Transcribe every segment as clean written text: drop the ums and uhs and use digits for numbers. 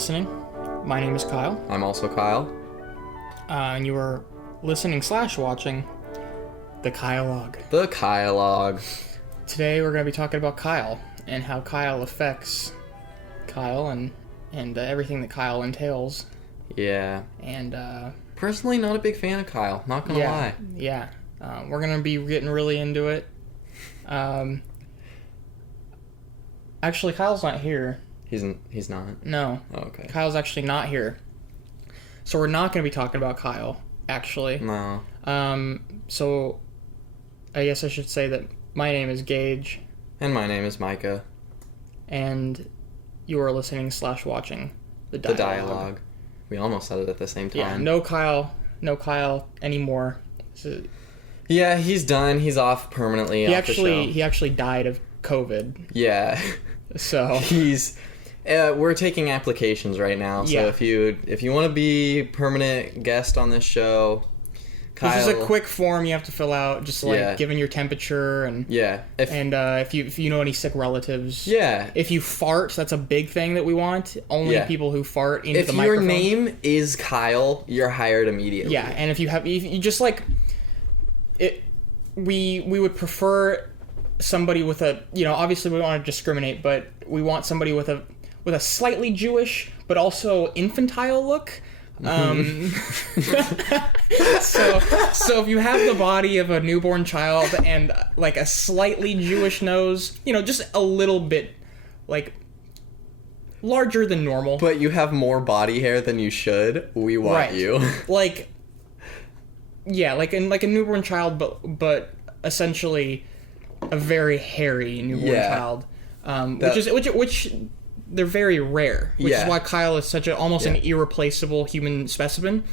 listening. My name is Kyle. I'm also Kyle. And you are listening / watching the Kyleog. The Kyleog. Today we're going to be talking about Kyle and how Kyle affects Kyle and everything that Kyle entails. Yeah. And personally, not a big fan of Kyle. Not gonna lie. Yeah. We're going to be getting really into it. Actually, Kyle's not here. He's not? No. Oh, okay. Kyle's actually not here. So we're not going to be talking about Kyle, actually. No. So I guess I should say that my name is Gage. And my name is Micah. And you are listening / watching the Dialogue. The Dialogue. We almost said it at the same time. Yeah, no Kyle anymore. Yeah, he's done. He's off permanently off the show. He actually died of COVID. Yeah. So he's... we're taking applications right now, so if you want to be permanent guest on this show, Kyle... This is a quick form you have to fill out, just giving your temperature and if you know any sick relatives. Yeah. If you fart, that's a big thing that we want. Only people who fart into the microphone. If your name is Kyle, you're hired immediately. Yeah, and if you just like it, we would prefer somebody with a, obviously we don't want to discriminate, but we want somebody with a slightly Jewish but also infantile look. So if you have the body of a newborn child and like a slightly Jewish nose, just a little bit like larger than normal, but you have more body hair than you should, we want you. like a newborn child, but essentially a very hairy newborn child, which they're very rare, which is why Kyle is such almost an irreplaceable human specimen.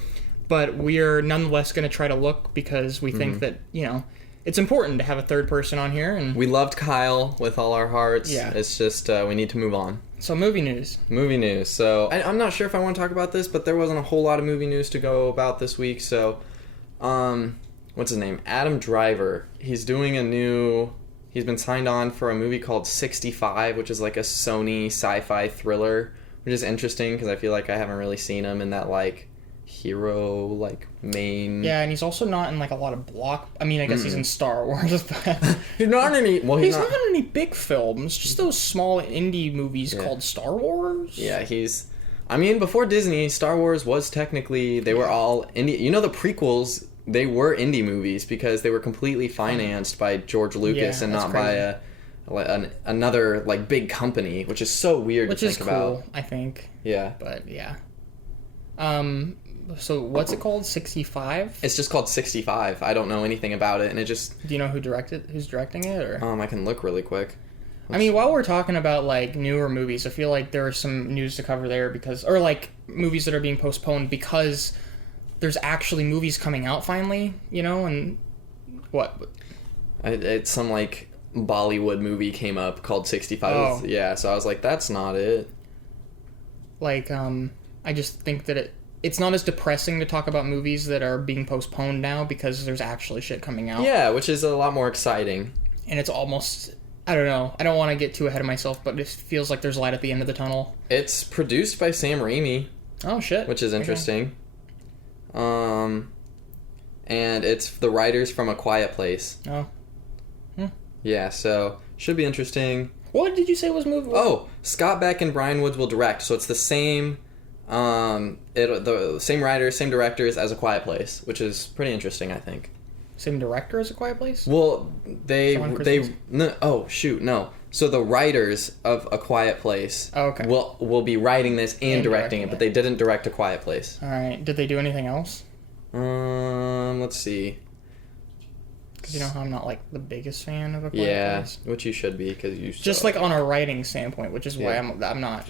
But we're nonetheless going to try to look because we think that it's important to have a third person on here. And we loved Kyle with all our hearts. Yeah. It's just we need to move on. So movie news. So I'm not sure if I want to talk about this, but there wasn't a whole lot of movie news to go about this week. So, what's his name? Adam Driver. He's doing He's been signed on for a movie called 65, which is like a Sony sci-fi thriller, which is interesting because I feel like I haven't really seen him in that like hero like main. Yeah, and he's also not in like a lot of I guess he's in Star Wars, but he's not in any. Well, he's not in any big films. Just those small indie movies called Star Wars. Yeah, before Disney, Star Wars was technically they were all indie. The prequels. They were indie movies because they were completely financed by George Lucas and not by another like big company, which is so weird to think about. Which is cool, I think. Yeah. But yeah. So what's it called? 65? It's just called 65. I don't know anything about it, and it just. Do you know who's directing it, or? I can look really quick. While we're talking about like newer movies, I feel like there are some news to cover there or like movies that are being postponed because there's actually movies coming out finally, and what? It's some, like, Bollywood movie came up called 65. Oh. Yeah, so I was like, that's not it. Like, I just think that it's not as depressing to talk about movies that are being postponed now because there's actually shit coming out. Yeah, which is a lot more exciting. And it's almost, I don't know, I don't want to get too ahead of myself, but it feels like there's light at the end of the tunnel. It's produced by Sam Raimi. Oh, shit. Which is interesting. Okay. And it's the writers from A Quiet Place. Oh. Yeah, so should be interesting. What did you say was movie? Oh, Scott Beck and Brian Woods will direct, so it's the same, the same writers, same directors as A Quiet Place, which is pretty interesting, I think. Same director as A Quiet Place? Well, no. So the writers of A Quiet Place will be writing this and directing it, but they didn't direct A Quiet Place. All right. Did they do anything else? Let's see. Because you know how I'm not like the biggest fan of A Quiet Place. Yeah, which you should be because you just like on a writing standpoint, which is why I'm not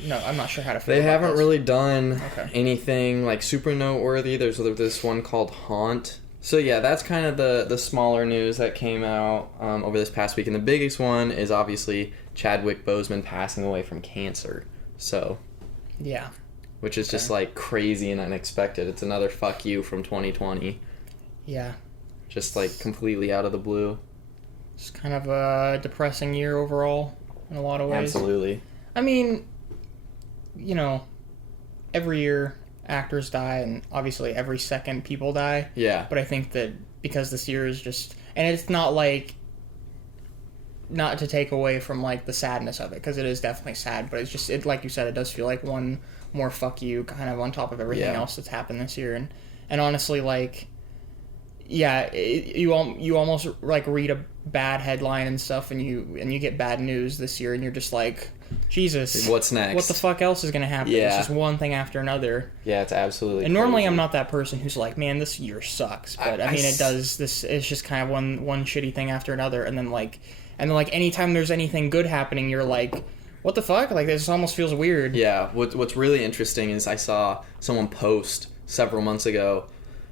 sure how to feel. They haven't really done anything like super noteworthy. There's this one called Haunt. So yeah, that's kind of the smaller news that came out over this past week. And the biggest one is obviously Chadwick Boseman passing away from cancer. So yeah. Which is just like crazy and unexpected. It's another fuck you from 2020. Yeah. Just like completely out of the blue. It's kind of a depressing year overall in a lot of ways. Absolutely. I mean, you know, every year actors die, and obviously every second people die. Yeah. But I think that because this year is just, and it's not like, not to take away from like the sadness of it, because it is definitely sad, but it's just, it, like you said, it does feel like one more fuck you kind of on top of everything else that's happened this year. And honestly, like, yeah, you almost like read a bad headline and stuff, and you get bad news this year, and you're just like, Jesus, what's next? What the fuck else is gonna happen? Yeah. It's just one thing after another. Yeah, it's absolutely. And normally I'm not that person who's like, man, this year sucks. But I mean, it does. This it's just kind of one shitty thing after another, and then like anytime there's anything good happening, you're like, what the fuck? Like, this almost feels weird. Yeah. What's really interesting is I saw someone post several months ago.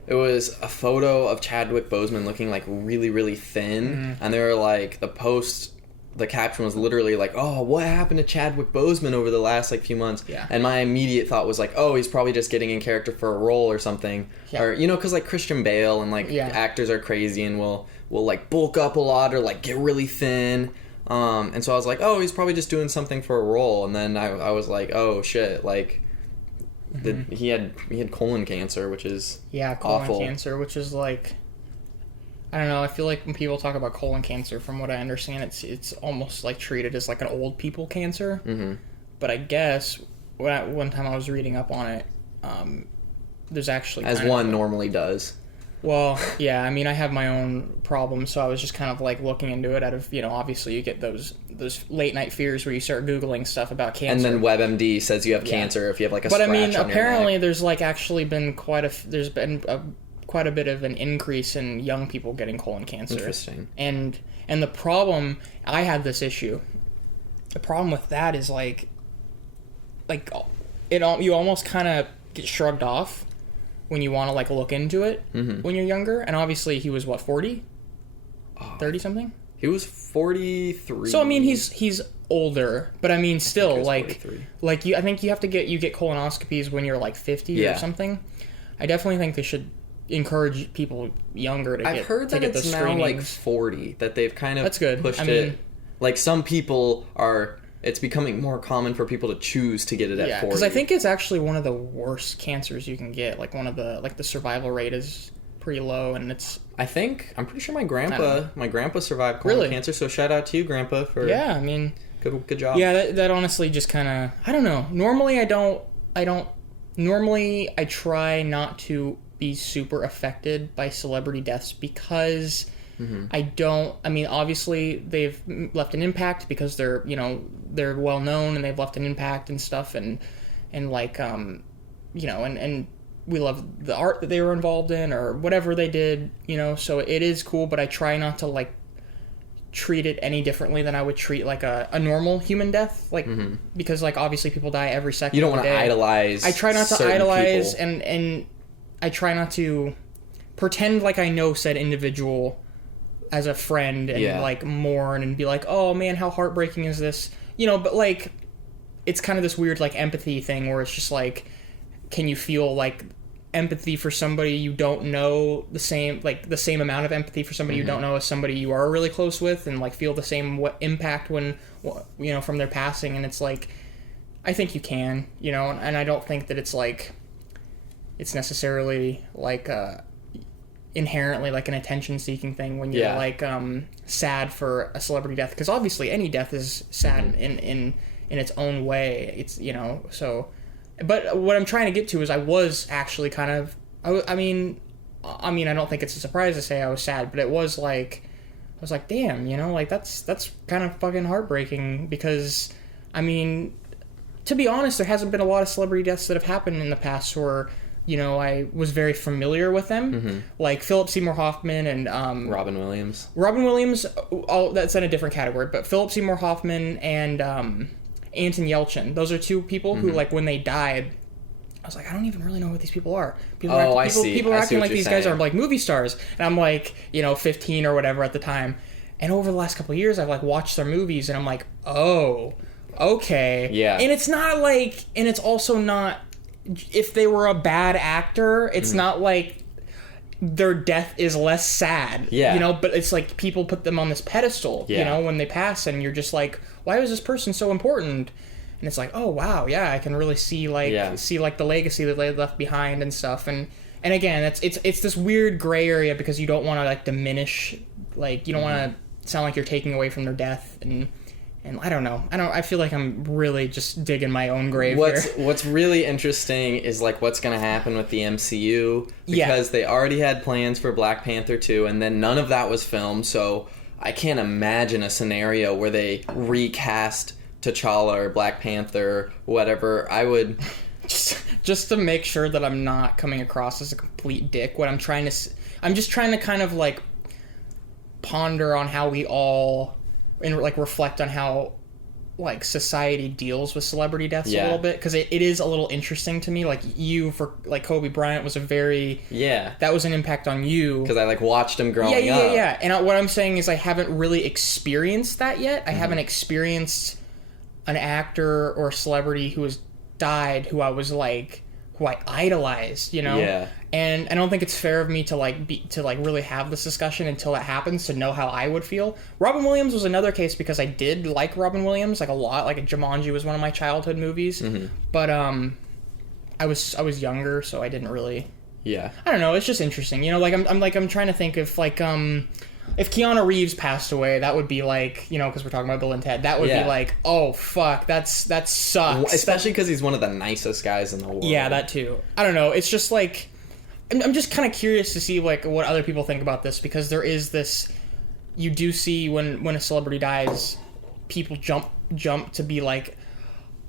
It was a photo of Chadwick Boseman looking like really, really thin, and they were like, the caption was literally like, oh, what happened to Chadwick Boseman over the last like few months? Yeah. And my immediate thought was like, oh, he's probably just getting in character for a role or something. Yeah. Or, you know, because like Christian Bale and like actors are crazy and will like bulk up a lot or like get really thin. And so I was like, oh, he's probably just doing something for a role. And then I was like, oh shit, like he had colon cancer, which is awful. Cancer, which is like, I don't know, I feel like when people talk about colon cancer, from what I understand, it's almost like treated as like an old people cancer. Mm-hmm. But I guess one time I was reading up on it, there's actually as one normally does. Well, yeah, I mean, I have my own problems, so I was just kind of like looking into it out of, you know, obviously you get those late night fears where you start Googling stuff about cancer. And then WebMD says you have cancer if you have like a scratch on your neck. But I mean, apparently there's like actually been quite a bit of an increase in young people getting colon cancer. Interesting. And the problem, I had this issue. The problem with that is like you almost kind of get shrugged off when you want to like look into it when you're younger. And obviously he was what, 40? 30 something? He was 43. So I mean he's older, but I mean still like I think you have to get colonoscopies when you're like 50 or something. I definitely think they should encourage people younger to get. I've heard that it's now like 40 that they've kind of That's good. pushed it. Like some people are. It's becoming more common for people to choose to get it at 40. Because I think it's actually one of the worst cancers you can get. Like one of the survival rate is pretty low, and it's. I'm pretty sure my grandpa survived colon cancer. So shout out to you, Grandpa, for. Yeah, I mean. Good job. Yeah, that honestly just kind of, I don't know. Normally I try not to be super affected by celebrity deaths because. I mean, obviously they've left an impact because they're well known and they've left an impact and stuff and like, you know, and we love the art that they were involved in or whatever they did, you know, so it is cool, but I try not to like treat it any differently than I would treat like a normal human death, like, because like obviously people die every second. You don't want to idolize. I try not to idolize people. And I try not to pretend like I know said individual as a friend and like mourn and be like, oh man, how heartbreaking is this, you know, but like it's kind of this weird like empathy thing where it's just like, can you feel like empathy for somebody you don't know the same amount of empathy for somebody you don't know as somebody you are really close with and like feel the same impact when, you know, from their passing? And it's like, I think you can, you know, and I don't think that it's like it's necessarily like inherently like an attention-seeking thing when you're like sad for a celebrity death, because obviously any death is sad in its own way. It's, you know, so. But what I'm trying to get to is I was actually kind of. I mean, I don't think it's a surprise to say I was sad, but it was like, I was like, damn, you know, like that's kind of fucking heartbreaking because, I mean, to be honest, there hasn't been a lot of celebrity deaths that have happened in the past where, you know, I was very familiar with them, like Philip Seymour Hoffman and Robin Williams. That's in a different category, but Philip Seymour Hoffman and Anton Yelchin. Those are two people who, like, when they died, I was like, I don't even really know what these people are. People are acting like these guys are like movie stars, and I'm like, you know, 15 or whatever at the time. And over the last couple of years, I've like watched their movies, and I'm like, oh, okay, yeah. And it's not like, and it's also not. If they were a bad actor, it's not like their death is less sad, you know, but it's like people put them on this pedestal, you know, when they pass, and you're just like, why was this person so important? and it's like, oh wow, yeah, I can really see like the legacy that they left behind and stuff. And again, it's this weird gray area because you don't want to like diminish, like you don't want to sound like you're taking away from their death. And I don't know. I feel like I'm really just digging my own grave here. What's really interesting is like what's going to happen with the MCU, because they already had plans for Black Panther 2 and then none of that was filmed. So I can't imagine a scenario where they recast T'Challa or Black Panther, whatever. I would just to make sure that I'm not coming across as a complete dick. I'm just trying to kind of like ponder on how we all and like reflect on how like society deals with celebrity deaths a little bit, because it is a little interesting to me. Like for Kobe Bryant was a very that was an impact on you because I like watched him growing up. Yeah. And what I'm saying is I haven't really experienced that yet. I haven't experienced an actor or celebrity who has died who I idolized, you know. Yeah. And I don't think it's fair of me to really have this discussion until that happens to know how I would feel. Robin Williams was another case because I did like Robin Williams like a lot. Like Jumanji was one of my childhood movies, but I was younger, so I didn't really. Yeah. I don't know. It's just interesting, you know. Like I'm trying to think if if Keanu Reeves passed away, that would be like, you know, because we're talking about Bill and Ted, that would be like, oh fuck, that sucks. Especially because he's one of the nicest guys in the world. Yeah, that too. I don't know. It's just like. I'm just kind of curious to see like what other people think about this, because there is this, you do see when a celebrity dies, people jump to be like,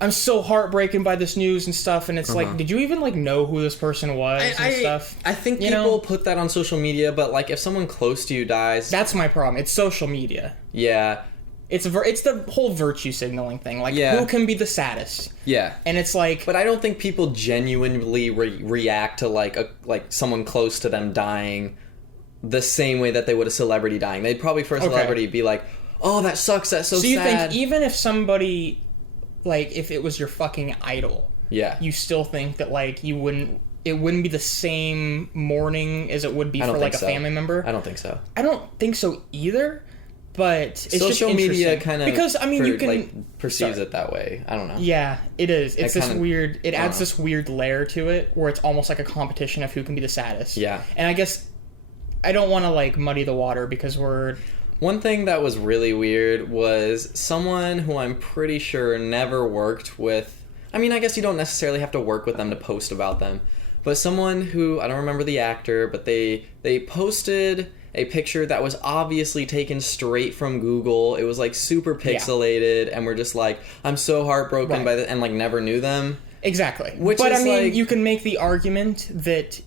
I'm so heartbroken by this news and stuff, and it's like, did you even like know who this person was and stuff? I think people put that on social media, but like if someone close to you dies, that's my problem. It's social media. Yeah. It's the whole virtue signaling thing. Like, who can be the saddest? Yeah. And it's like... But I don't think people genuinely react to, like someone close to them dying the same way that they would a celebrity dying. They'd probably, for a celebrity, be like, oh, that sucks, that's so sad. So you think even if somebody... Like, if it was your fucking idol... Yeah. You still think that, like, it wouldn't be the same mourning as it would be for, like, a family member? I don't think so. I don't think so either. But it's social just media kind of because you can perceives it that way. I don't know. Yeah, it is. It's this weird. It adds this weird layer to it where it's almost like a competition of who can be the saddest. Yeah. And I guess I don't want to like muddy the water because we're. One thing that was really weird was someone who I'm pretty sure never worked with. I mean, I guess you don't necessarily have to work with them to post about them, but someone who I don't remember the actor, but they posted a picture that was obviously taken straight from Google. It was like super pixelated, and we're just like, I'm so heartbroken by that, and like never knew them. Exactly. But I mean, you can make the argument that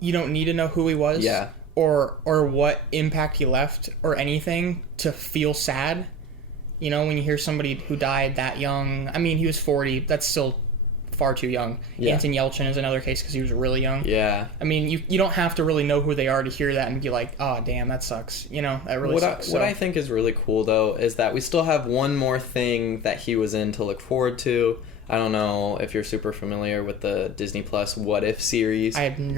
you don't need to know who he was, or what impact he left, or anything to feel sad. You know, when you hear somebody who died that young. I mean, he was 40. That's still far too young. Yeah. Anton Yelchin is another case because he was really young. Yeah. I mean, you don't have to really know who they are to hear that and be like, oh, damn, that sucks. You know, that really sucks. What I think is really cool, though, is that we still have one more thing that he was in to look forward to. I don't know if you're super familiar with the Disney Plus What If series. I didn't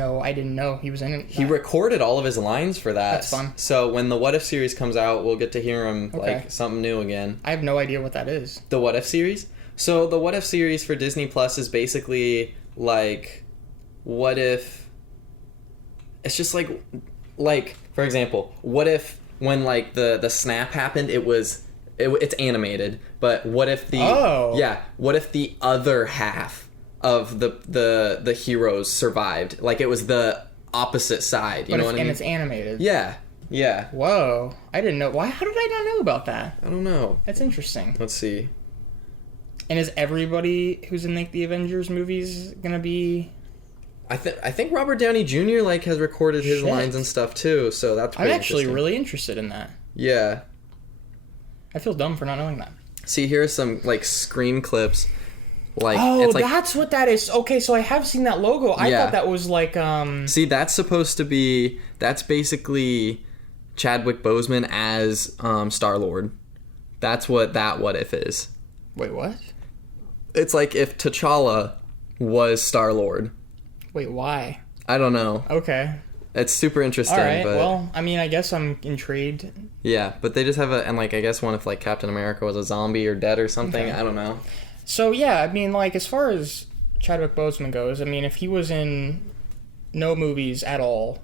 know he was in it. He recorded all of his lines for that. That's fun. So when the What If series comes out, we'll get to hear him like something new again. I have no idea what that is. The What If series? So the What If series for Disney Plus is basically like, what if... It's just like for example, what if when like the snap happened, it's animated, but what if what if the other half of the heroes survived? Like it was the opposite side, you know what I mean? And it's animated. Yeah. Yeah. Whoa. I didn't know. Why? How did I not know about that? I don't know. That's interesting. Let's see. And is everybody who's in like the Avengers movies gonna be? I think Robert Downey Jr. like has recorded his lines and stuff too, so that's pretty I'm actually really interested in that. Yeah. I feel dumb for not knowing that. See, here's some like screen clips. Like, it's like, that's what that is. Okay, so I have seen that logo. I thought that was like See, that's basically Chadwick Boseman as Star-Lord. That's what that What If is. Wait, what? It's like if T'Challa was Star-Lord. Wait, why? I don't know. Okay. It's super interesting. All right, well, I mean, I guess I'm intrigued. Yeah, but they just have and like, I guess one if like Captain America was a zombie or dead or something. Okay. I don't know. So yeah, I mean, like, as far as Chadwick Boseman goes, I mean, if he was in no movies at all,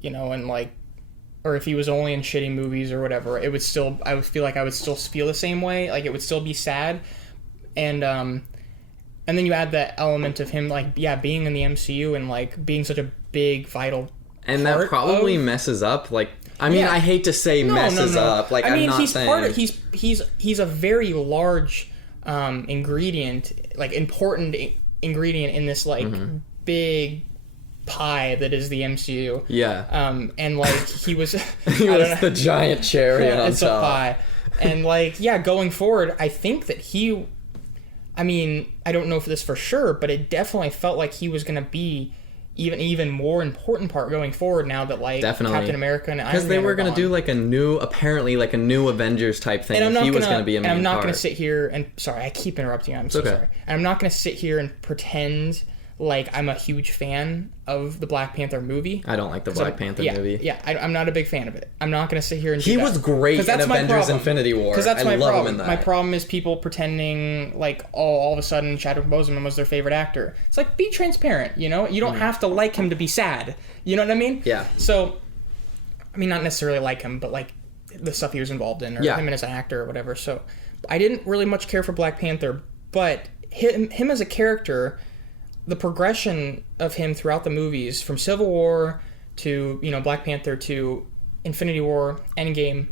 you know, and like, or if he was only in shitty movies or whatever, it would still, I would feel like I would still feel the same way. Like, it would still be sad. And then you add that element of him, like, yeah, being in the MCU and like being such a big, vital and that probably messes up, like, I mean, I hate to say messes up. Like, I mean, I'm not saying... he's a very large ingredient, like, important ingredient in this, like, big pie that is the MCU. Yeah. And, like, he was... he was the giant cherry on top. It's a pie. And, like, yeah, going forward, I think that he... I mean, I don't know for this for sure, but it definitely felt like he was going to be even more important part going forward now that, like, definitely. Captain America and Iron Man because they were going to do like a new Avengers type thing. And he was going to be a main part. And I'm not going to sit here and... Sorry, I keep interrupting you. I'm so sorry. And I'm not going to sit here and pretend like I'm a huge fan of the Black Panther movie. I don't like the Black Panther movie. Yeah, I'm not a big fan of it. I'm not going to sit here and do He that. was great in Avengers Infinity War. Because that's I love problem. him in that. My problem is people pretending like, oh, all of a sudden Chadwick Boseman was their favorite actor. It's like, be transparent, you know? You don't have to like him to be sad. You know what I mean? Yeah. So, I mean, not necessarily like him, but like the stuff he was involved in, or him as an actor or whatever. So, I didn't really much care for Black Panther, but him as a character... The progression of him throughout the movies, from Civil War to, you know, Black Panther to Infinity War, Endgame,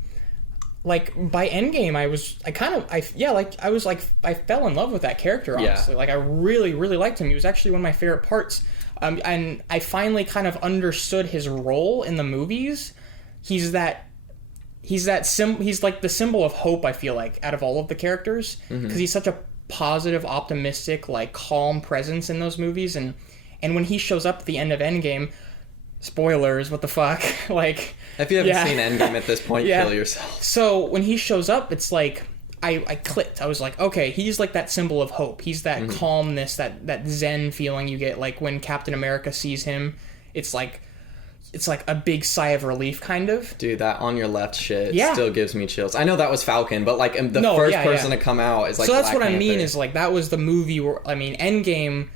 like, by Endgame, I fell in love with that character, honestly. Yeah. Like, I really, really liked him. He was actually one of my favorite parts. And I finally kind of understood his role in the movies. He's like the symbol of hope, I feel like, out of all of the characters. Because he's such a positive, optimistic, like, calm presence in those movies, and when he shows up at the end of Endgame, spoilers, what the fuck, like, if you haven't seen Endgame at this point, kill yourself. So when he shows up, it's like I clicked. I was like, okay, he's like that symbol of hope. He's that calmness, that zen feeling you get, like, when Captain America sees him. It's like a big sigh of relief, kind of. Dude, that on your left shit still gives me chills. I know that was Falcon, but, like, the first person to come out is, like, so that's Black what Panther. I mean, is, like, that was the movie where, I mean, Endgame,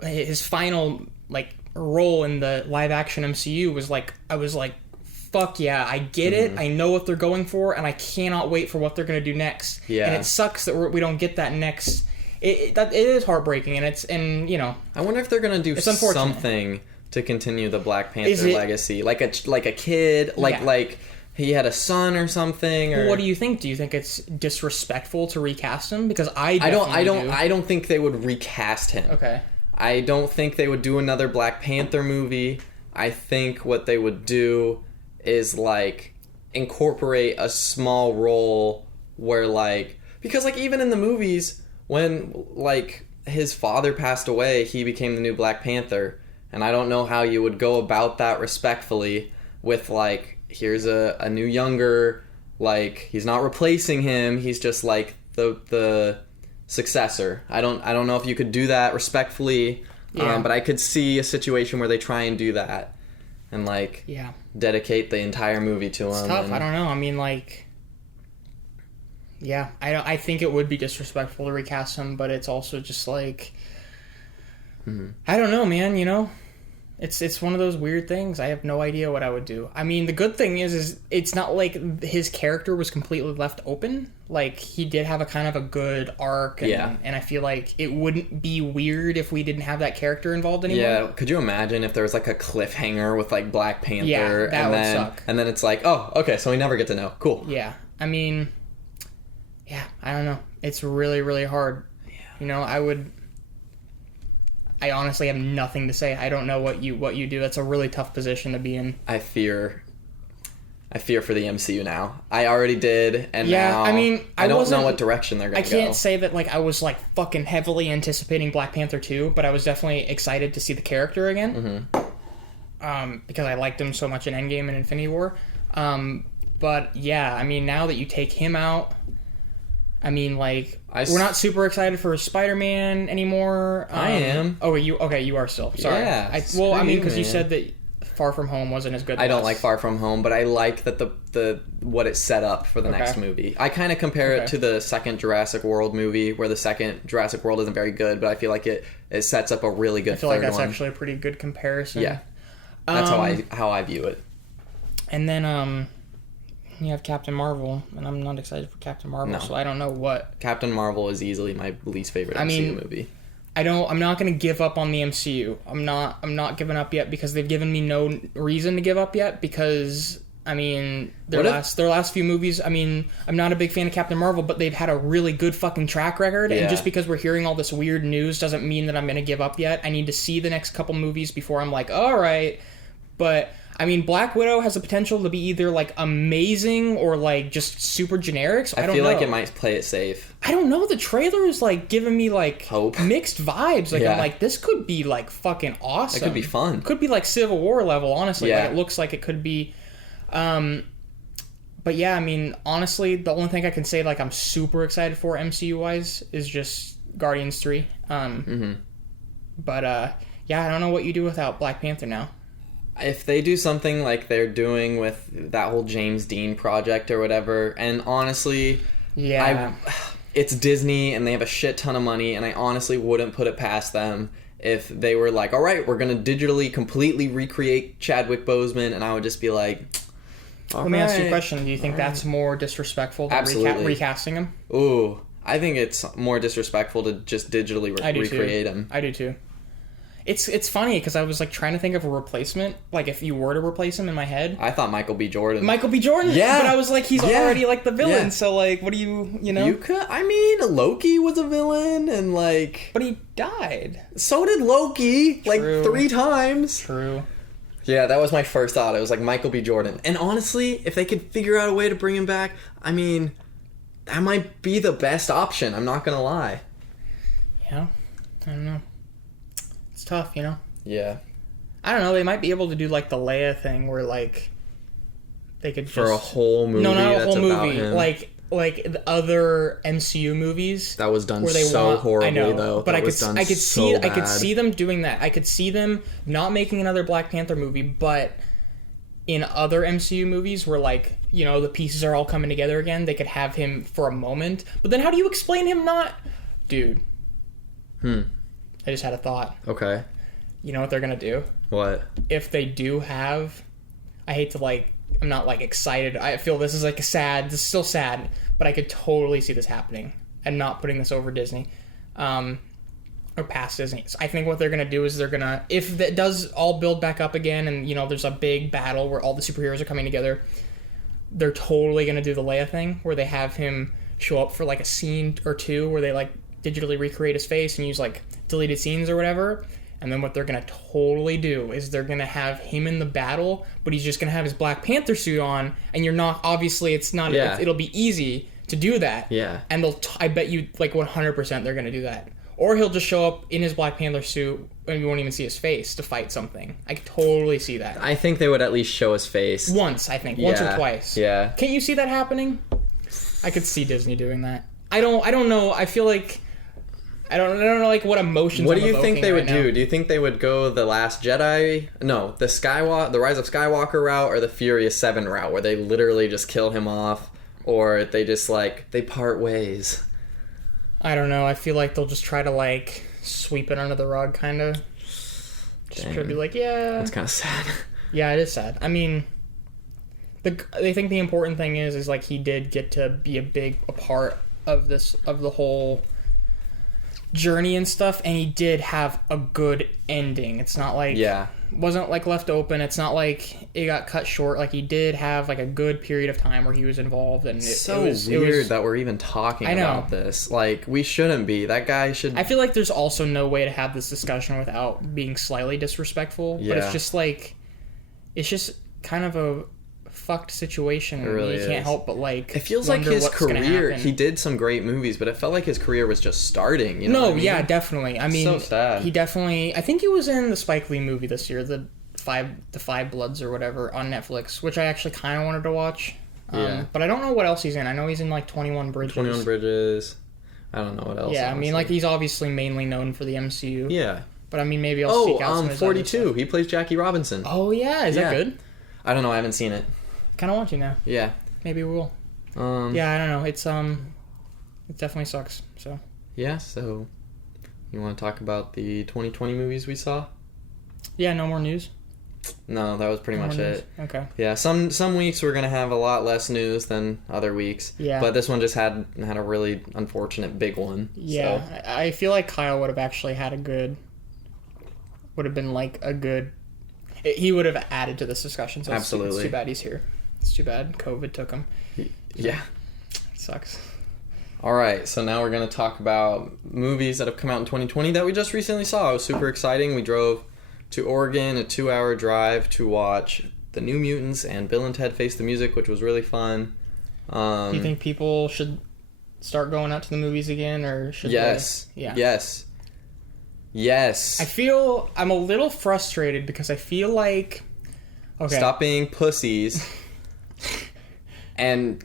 his final, like, role in the live-action MCU was, like, I was like, fuck yeah, I get it, I know what they're going for, and I cannot wait for what they're going to do next. Yeah. And it sucks that we don't get that next... It is heartbreaking, and you know... I wonder if they're going to do something... to continue the Black Panther legacy, like a kid, like he had a son or something. Or... What do you think? Do you think it's disrespectful to recast him? Because I don't think they would recast him. Okay. I don't think they would do another Black Panther movie. I think what they would do is, like, incorporate a small role where, like, because, like, even in the movies when, like, his father passed away, he became the new Black Panther. And I don't know how you would go about that respectfully with, like, here's a new younger, like, he's not replacing him, he's just, like, the successor. I don't know if you could do that respectfully, but I could see a situation where they try and do that and, like, dedicate the entire movie to him. It's tough. I don't know. I mean, like, I think it would be disrespectful to recast him, but it's also just, like... I don't know, man, you know? It's one of those weird things. I have no idea what I would do. I mean, the good thing is it's not like his character was completely left open. Like, he did have a kind of a good arc, and I feel like it wouldn't be weird if we didn't have that character involved anymore. Yeah, could you imagine if there was, like, a cliffhanger with, like, Black Panther? Yeah, that would suck. And then it's like, oh, okay, so we never get to know. Cool. Yeah, I mean, I don't know. It's really, really hard. Yeah. You know, I honestly have nothing to say. I don't know what you do. That's a really tough position to be in. I fear for the MCU now. I already did, and now I mean, I don't know what direction they're going to go. I can't say that, like, I was, like, fucking heavily anticipating Black Panther 2, but I was definitely excited to see the character again. Because I liked him so much in Endgame and Infinity War. But yeah, I mean, now that you take him out, I mean, like, we're not super excited for Spider-Man anymore. I am. Oh, you are still. Sorry. Yeah. I mean, because you said that Far From Home wasn't as good. I don't like Far From Home, but I like that the what it set up for the next movie. I kind of compare it to the second Jurassic World movie, where the second Jurassic World isn't very good, but I feel like it sets up a really good third one. I feel like that's actually a pretty good comparison. Yeah. That's how I view it. And then you have Captain Marvel, and I'm not excited for Captain Marvel, so I don't know what. Captain Marvel is easily my least favorite MCU movie. I'm not going to give up on the MCU. I'm not giving up yet because they've given me no reason to give up yet because their last few movies, I'm not a big fan of Captain Marvel, but they've had a really good fucking track record, and just because we're hearing all this weird news doesn't mean that I'm going to give up yet. I need to see the next couple movies before I'm like, all right. But Black Widow has the potential to be either like amazing or like just super generic. So I don't know. I feel like it might play it safe. I don't know. The trailer is like giving me like hope, mixed vibes. Like I'm like, this could be like fucking awesome. It could be fun. It could be like Civil War level. Honestly, like, it looks like it could be. But yeah, honestly, the only thing I can say like I'm super excited for MCU wise is just Guardians 3. But yeah, I don't know what you do without Black Panther now. If they do something like they're doing with that whole James Dean project or whatever, and honestly, it's Disney and they have a shit ton of money, and I honestly wouldn't put it past them if they were like, all right, we're going to digitally completely recreate Chadwick Boseman, and I would just be like, let me ask you a question. Do you think that's more disrespectful than recasting him? Ooh, I think it's more disrespectful to just digitally recreate him. I do too. It's funny because I was like trying to think of a replacement, like if you were to replace him in my head. I thought Michael B. Jordan. Yeah, but I was like, he's already like the villain. So like, what do you know? You could. Loki was a villain, and like, but he died. So did Loki, True. like 3 times. True. Yeah, that was my first thought. It was like Michael B. Jordan, and honestly, if they could figure out a way to bring him back, that might be the best option. I'm not gonna lie. Yeah, I don't know. It's tough, you know? Yeah. I don't know, they might be able to do like the Leia thing where like they could just... For a whole movie. No, not a whole movie. Like the other MCU movies. That was done so horribly, I know, though. But I could see them doing that. I could see them not making another Black Panther movie, but in other MCU movies where like, you know, the pieces are all coming together again, they could have him for a moment. But then how do you explain him not... Dude. I just had a thought. Okay. You know what they're going to do? What? If they do have... I hate to like... I'm not like excited. I feel this is like this is still sad, but I could totally see this happening. I'm not putting this over Disney. Or past Disney. So I think what they're going to do is they're going to... If it does all build back up again and, you know, there's a big battle where all the superheroes are coming together, they're totally going to do the Leia thing where they have him show up for like a scene or two where they like digitally recreate his face and use like deleted scenes or whatever. And then what they're going to totally do is they're going to have him in the battle, but he's just going to have his Black Panther suit on, and you're not, obviously it's not, it'll be easy to do that. Yeah. And I bet you like 100% they're going to do that. Or he'll just show up in his Black Panther suit and you won't even see his face to fight something. I could totally see that. I think they would at least show his face. Once, I think. Once or twice. Yeah. Can't you see that happening? I could see Disney doing that. I don't know. I feel like... I don't know like what emotions. What do you think they would do? Do you think they would go the Last Jedi? No, the Rise of Skywalker route, or the Furious 7 route, where they literally just kill him off, or they just like they part ways. I don't know. I feel like they'll just try to like sweep it under the rug, kind of. Just try to be like, yeah. That's kind of sad. Yeah, it is sad. I mean, they think the important thing is like he did get to be a part of the whole journey and stuff, and he did have a good ending. It's not like wasn't like left open. It's not like it got cut short. Like he did have like a good period of time where he was involved, and it was weird that we're even talking about this. Like we shouldn't be. That guy should. I feel like there's also no way to have this discussion without being slightly disrespectful. But it's just like it's just kind of a fucked situation. It really you can't help but like it feels like his career, he did some great movies, but it felt like his career was just starting, you know. No, yeah, definitely. I mean, so sad. He definitely, I think he was in the Spike Lee movie this year, the Five Bloods or whatever on Netflix, which I actually kind of wanted to watch. But I don't know what else he's in. I know he's in like 21 Bridges. I don't know what else. Yeah, honestly. I mean, like he's obviously mainly known for the MCU. Yeah. But I mean, maybe I'll seek out some of his 42. He plays Jackie Robinson. Oh yeah, is that good? I don't know. I haven't seen it. Kind of want to now. Yeah. Maybe we will. Yeah, I don't know. It's it definitely sucks. So. Yeah. So, you want to talk about the 2020 movies we saw? Yeah. No more news. No, that was pretty much it. Okay. Yeah, some weeks we're gonna have a lot less news than other weeks. Yeah. But this one just had a really unfortunate big one. Yeah, so. I feel like Kyle would have actually had would have been like a good. He would have added to this discussion. So Absolutely. It's too bad he's here. It's too bad COVID took him. Yeah. It sucks. All right, so now we're gonna talk about movies that have come out in 2020 that we just recently saw. It was super exciting. We drove to Oregon, a 2-hour drive to watch The New Mutants and Bill and Ted Face the Music, which was really fun. Do you think people should start going out to the movies again, or should Yes. they? Yeah. Yes. I feel I'm a little frustrated because I feel like Stop being pussies and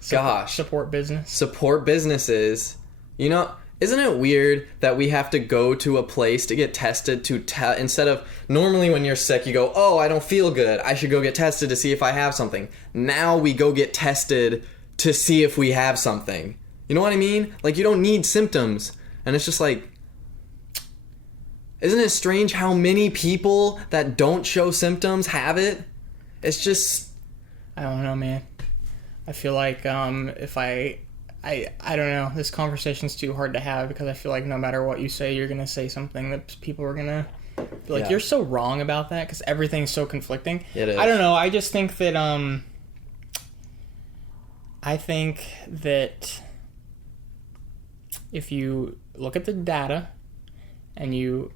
support business. Support businesses. You know, isn't it weird that we have to go to a place to get tested instead of normally when you're sick you go, oh, I don't feel good, I should go get tested to see if I have something. Now we go get tested to see if we have something. You know what I mean? Like, you don't need symptoms. And it's just like, isn't it strange how many people that don't show symptoms have it? It's just... I don't know, man. I feel like if I don't know. This conversation's too hard to have because I feel like no matter what you say, you're going to say something that people are going to be like, you're so wrong about that because everything's so conflicting. It is. I don't know. I just think that if you look at the data and you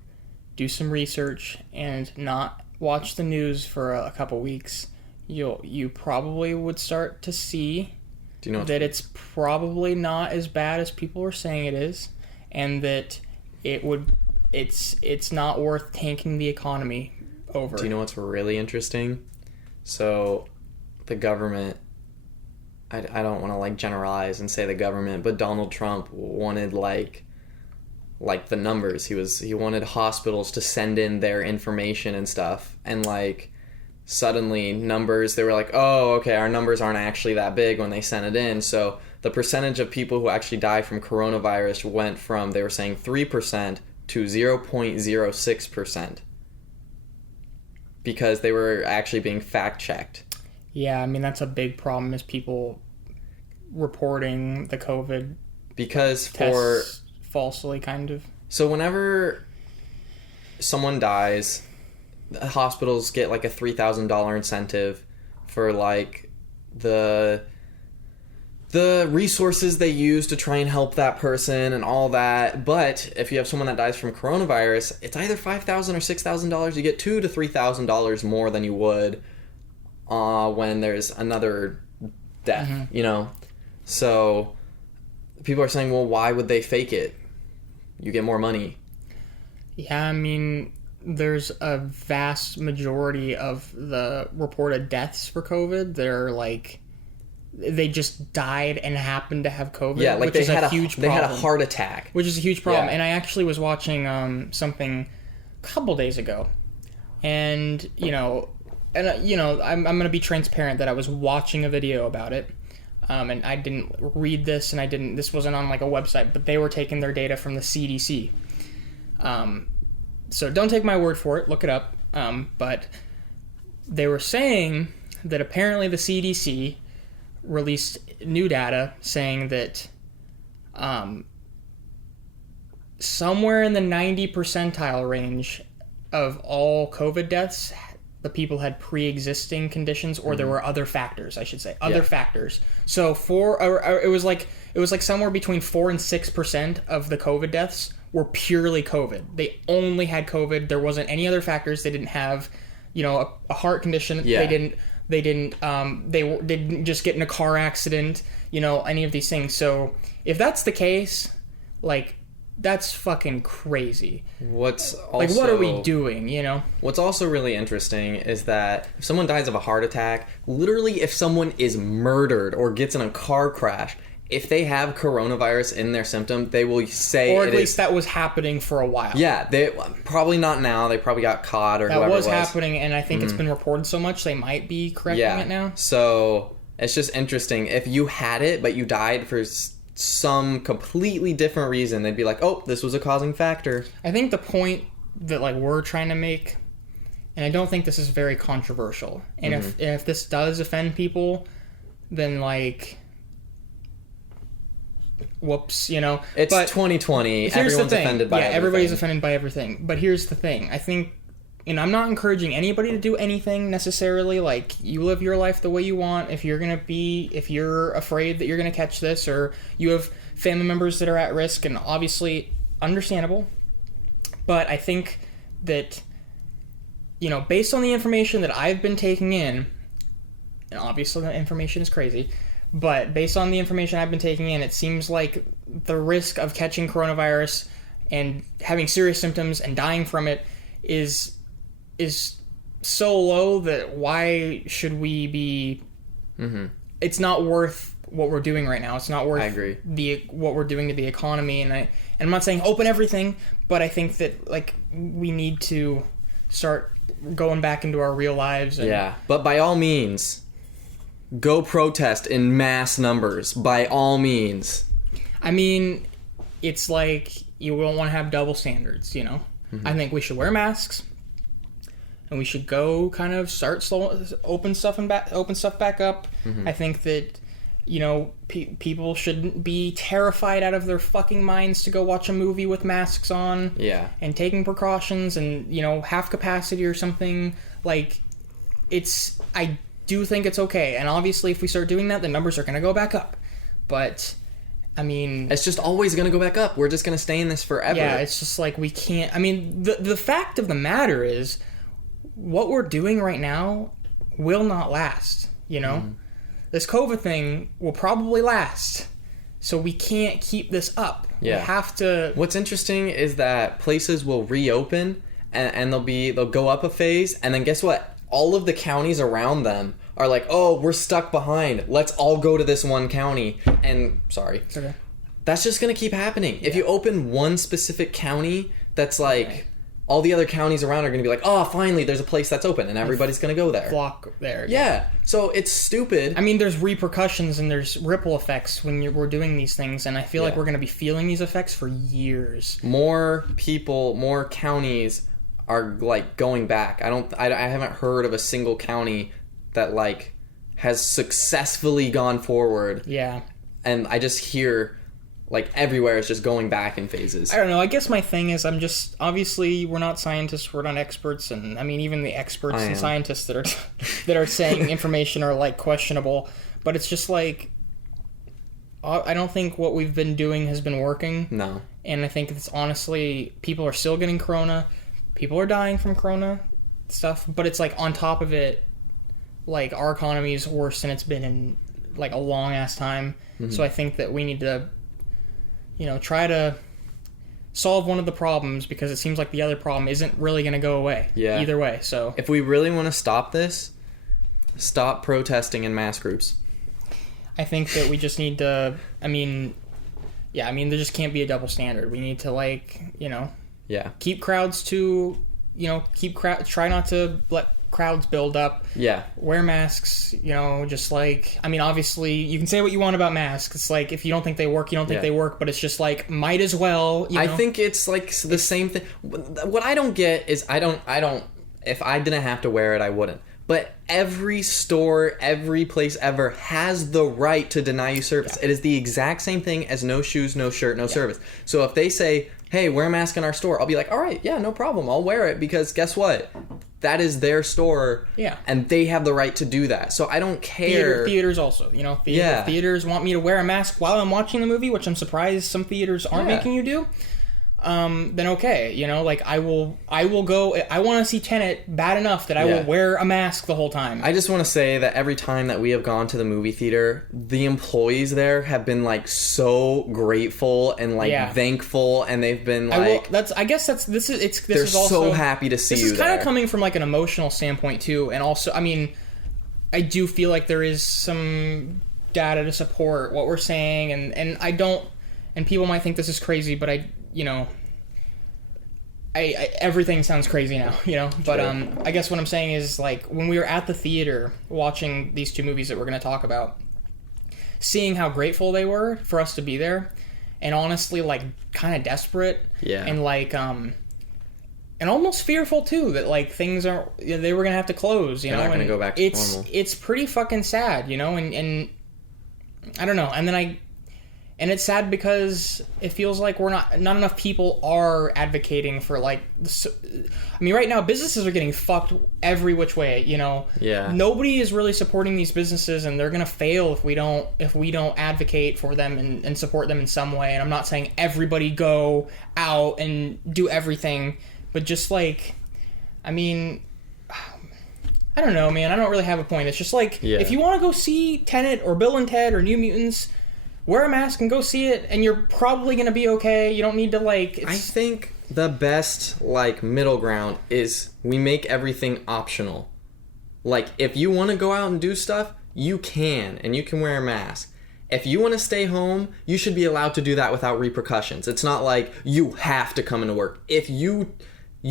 do some research and not watch the news for a couple weeks, you probably would start to see that it's probably not as bad as people are saying it is, and that it's not worth tanking the economy over. Do you know what's really interesting? So, the government, I don't want to like generalize and say the government, but Donald Trump wanted like the numbers. He wanted hospitals to send in their information and stuff, and like suddenly numbers, they were like, oh, okay, our numbers aren't actually that big when they sent it in. So the percentage of people who actually die from coronavirus went from, they were saying 3% to 0.06% because they were actually being fact checked. Yeah, I mean, that's a big problem, is people reporting the COVID because tests falsely, kind of. So whenever someone dies, hospitals get like a $3,000 incentive for like the resources they use to try and help that person and all that. But if you have someone that dies from coronavirus, it's either $5,000 or $6,000. You get $2,000 to $3,000 more than you would when there's another death. Mm-hmm. You know, so people are saying, well, why would they fake it? You get more money. Yeah, I mean, there's a vast majority of the reported deaths for COVID that are like, they just died and happened to have COVID. Yeah, like which is a huge problem. They had a heart attack. Which is a huge problem. Yeah. And I actually was watching something a couple days ago. And, I'm going to be transparent that I was watching a video about it. And I didn't read this, and this wasn't on like a website, but they were taking their data from the CDC. So don't take my word for it, look it up. But they were saying that apparently the CDC released new data saying that somewhere in the 90 percentile range of all COVID deaths, the people had pre-existing conditions, or there were other factors, I should say, factors. So it was like somewhere between 4 and 6% of the COVID deaths were purely COVID. They only had COVID. There wasn't any other factors. They didn't have, a heart condition. Yeah. They didn't just get in a car accident. Any of these things. So if that's the case, like, that's fucking crazy. What are we doing, What's also really interesting is that if someone dies of a heart attack, literally if someone is murdered or gets in a car crash, if they have coronavirus in their symptom, they will say, or at least that was happening for a while. Yeah, they probably not now. They probably got caught or whoever it was. That was happening, and I think it's been reported so much they might be correcting it now. So it's just interesting. If you had it but you died for some completely different reason, they'd be like, "Oh, this was a causing factor." I think the point that like we're trying to make, and I don't think this is very controversial, and if this does offend people, then like, whoops, you know. It's 2020. Everyone's offended by everything. Everybody's offended by everything. But here's the thing. I think, and I'm not encouraging anybody to do anything necessarily. Like, you live your life the way you want. If you're afraid that you're gonna catch this, or you have family members that are at risk, and obviously understandable. But I think that, you know, based on the information that I've been taking in, and obviously the information is crazy, but based on the information I've been taking in, it seems like the risk of catching coronavirus and having serious symptoms and dying from it is so low that why should we be... It's not worth what we're doing right now. It's not worth I agree. What we're doing to the economy. And I'm not saying open everything, but I think that like we need to start going back into our real lives. And, but by all means, go protest in mass numbers. By all means. I mean, it's like you don't want to have double standards, you know? I think we should wear masks, and we should go kind of start open stuff back up. I think that, you know, people shouldn't be terrified out of their fucking minds to go watch a movie with masks on. Yeah. And taking precautions and, you know, half capacity or something. Like, I do think it's okay. And obviously if we start doing that, the numbers are going to go back up. But, I mean... It's just always going to go back up. We're just going to stay in this forever. Yeah, it's just like we can't... I mean, the fact of the matter is, what we're doing right now will not last, you know? This COVID thing will probably last, so we can't keep this up. Yeah. We have to... What's interesting is that places will reopen, and they'll go up a phase, and then guess what? All of the counties around them are like, oh, we're stuck behind. Let's all go to this one county. And, sorry. It's okay. That's just going to keep happening. Yeah. If you open one specific county that's like... Right. All the other counties around are going to be like, oh, finally, there's a place that's open, and everybody's going to go there. Flock there. Yeah. So it's stupid. I mean, there's repercussions and there's ripple effects when we're doing these things, and I feel like we're going to be feeling these effects for years. More people, more counties are, like, going back. I haven't heard of a single county that, like, has successfully gone forward. Yeah. And I just hear... Like, everywhere is just going back in phases. I don't know. I guess my thing is obviously, we're not scientists, we're not experts, and, I mean, even the experts and scientists that are saying information are, like, questionable. But it's just, like, I don't think what we've been doing has been working. No. And I think it's honestly, people are still getting corona, people are dying from corona stuff, but it's, like, on top of it, like, our economy is worse than it's been in, like, a long-ass time. So I think that we need to... You know, try to solve one of the problems, because it seems like the other problem isn't really going to go away. Yeah. Either way, so... If we really want to stop this, stop protesting in mass groups. I think that we just need to... I mean, there just can't be a double standard. We need to, like, you know... Yeah. Keep crowds to... You know, try not to let crowds build up. Yeah. Wear masks, you know, just like... I mean, obviously, you can say what you want about masks. It's like, if you don't think they work, you don't think they work, but it's just like, might as well, you know? I think it's like the same thing. What I don't get is, I don't... If I didn't have to wear it, I wouldn't. But every store, every place ever has the right to deny you service. Yeah. It is the exact same thing as no shoes, no shirt, no service. So if they say, hey, wear a mask in our store, I'll be like, all right, yeah, no problem. I'll wear it, because guess what? That is their store. Yeah. And they have the right to do that. So I don't care. Theaters also, you know. Theaters want me to wear a mask while I'm watching the movie, which I'm surprised some theaters aren't making you do. Then okay, you know, like I will go. I want to see Tenet bad enough that I will wear a mask the whole time. I just want to say that every time that we have gone to the movie theater, the employees there have been like so grateful and like thankful, and they've been like, they're so happy to see you. This is kind of coming from like an emotional standpoint too, and also, I mean, I do feel like there is some data to support what we're saying, and I don't, and people might think this is crazy, but I everything sounds crazy now, but I guess what I'm saying is, like, when we were at the theater watching these two movies that we're going to talk about, seeing how grateful they were for us to be there, and honestly, like, kind of desperate, and like and almost fearful too that, like, things are, they were gonna have to close, They're not gonna go back to normal. It's pretty fucking sad, and I don't know, and it's sad because it feels like not enough people are advocating for, like, I mean, right now businesses are getting fucked every which way, Nobody is really supporting these businesses, and they're gonna fail if we don't advocate for them and support them in some way. And I'm not saying everybody go out and do everything, but just, like, I mean, I don't know, man. I don't really have a point. It's just like, if you want to go see Tenet or Bill and Ted or New Mutants, wear a mask and go see it, and you're probably going to be okay. You don't need to, like... I think the best, like, middle ground is we make everything optional. Like, if you want to go out and do stuff, you can, and you can wear a mask. If you want to stay home, you should be allowed to do that without repercussions. It's not like you have to come into work. If you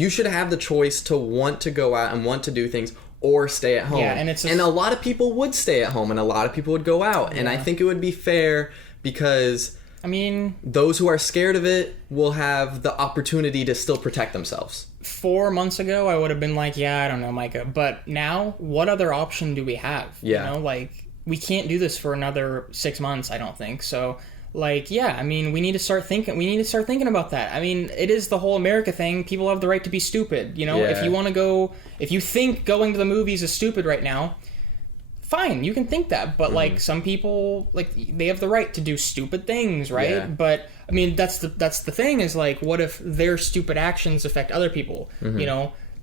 should have the choice to want to go out and want to do things or stay at home. Yeah, and a lot of people would stay at home, and a lot of people would go out. Yeah. And I think it would be fair because, I mean, those who are scared of it will have the opportunity to still protect themselves. 4 months ago, I would have been like, yeah, I don't know, Micah. But now, what other option do we have? Yeah. Like, we can't do this for another 6 months, I don't think. So, like, yeah, I mean, we need to start thinking about that. I mean, it is the whole America thing. People have the right to be stupid, Yeah. If you think going to the movies is stupid right now, fine, you can think that. But, like, some people, like, they have the right to do stupid things, right? Yeah. But, I mean, that's the thing is, like, what if their stupid actions affect other people?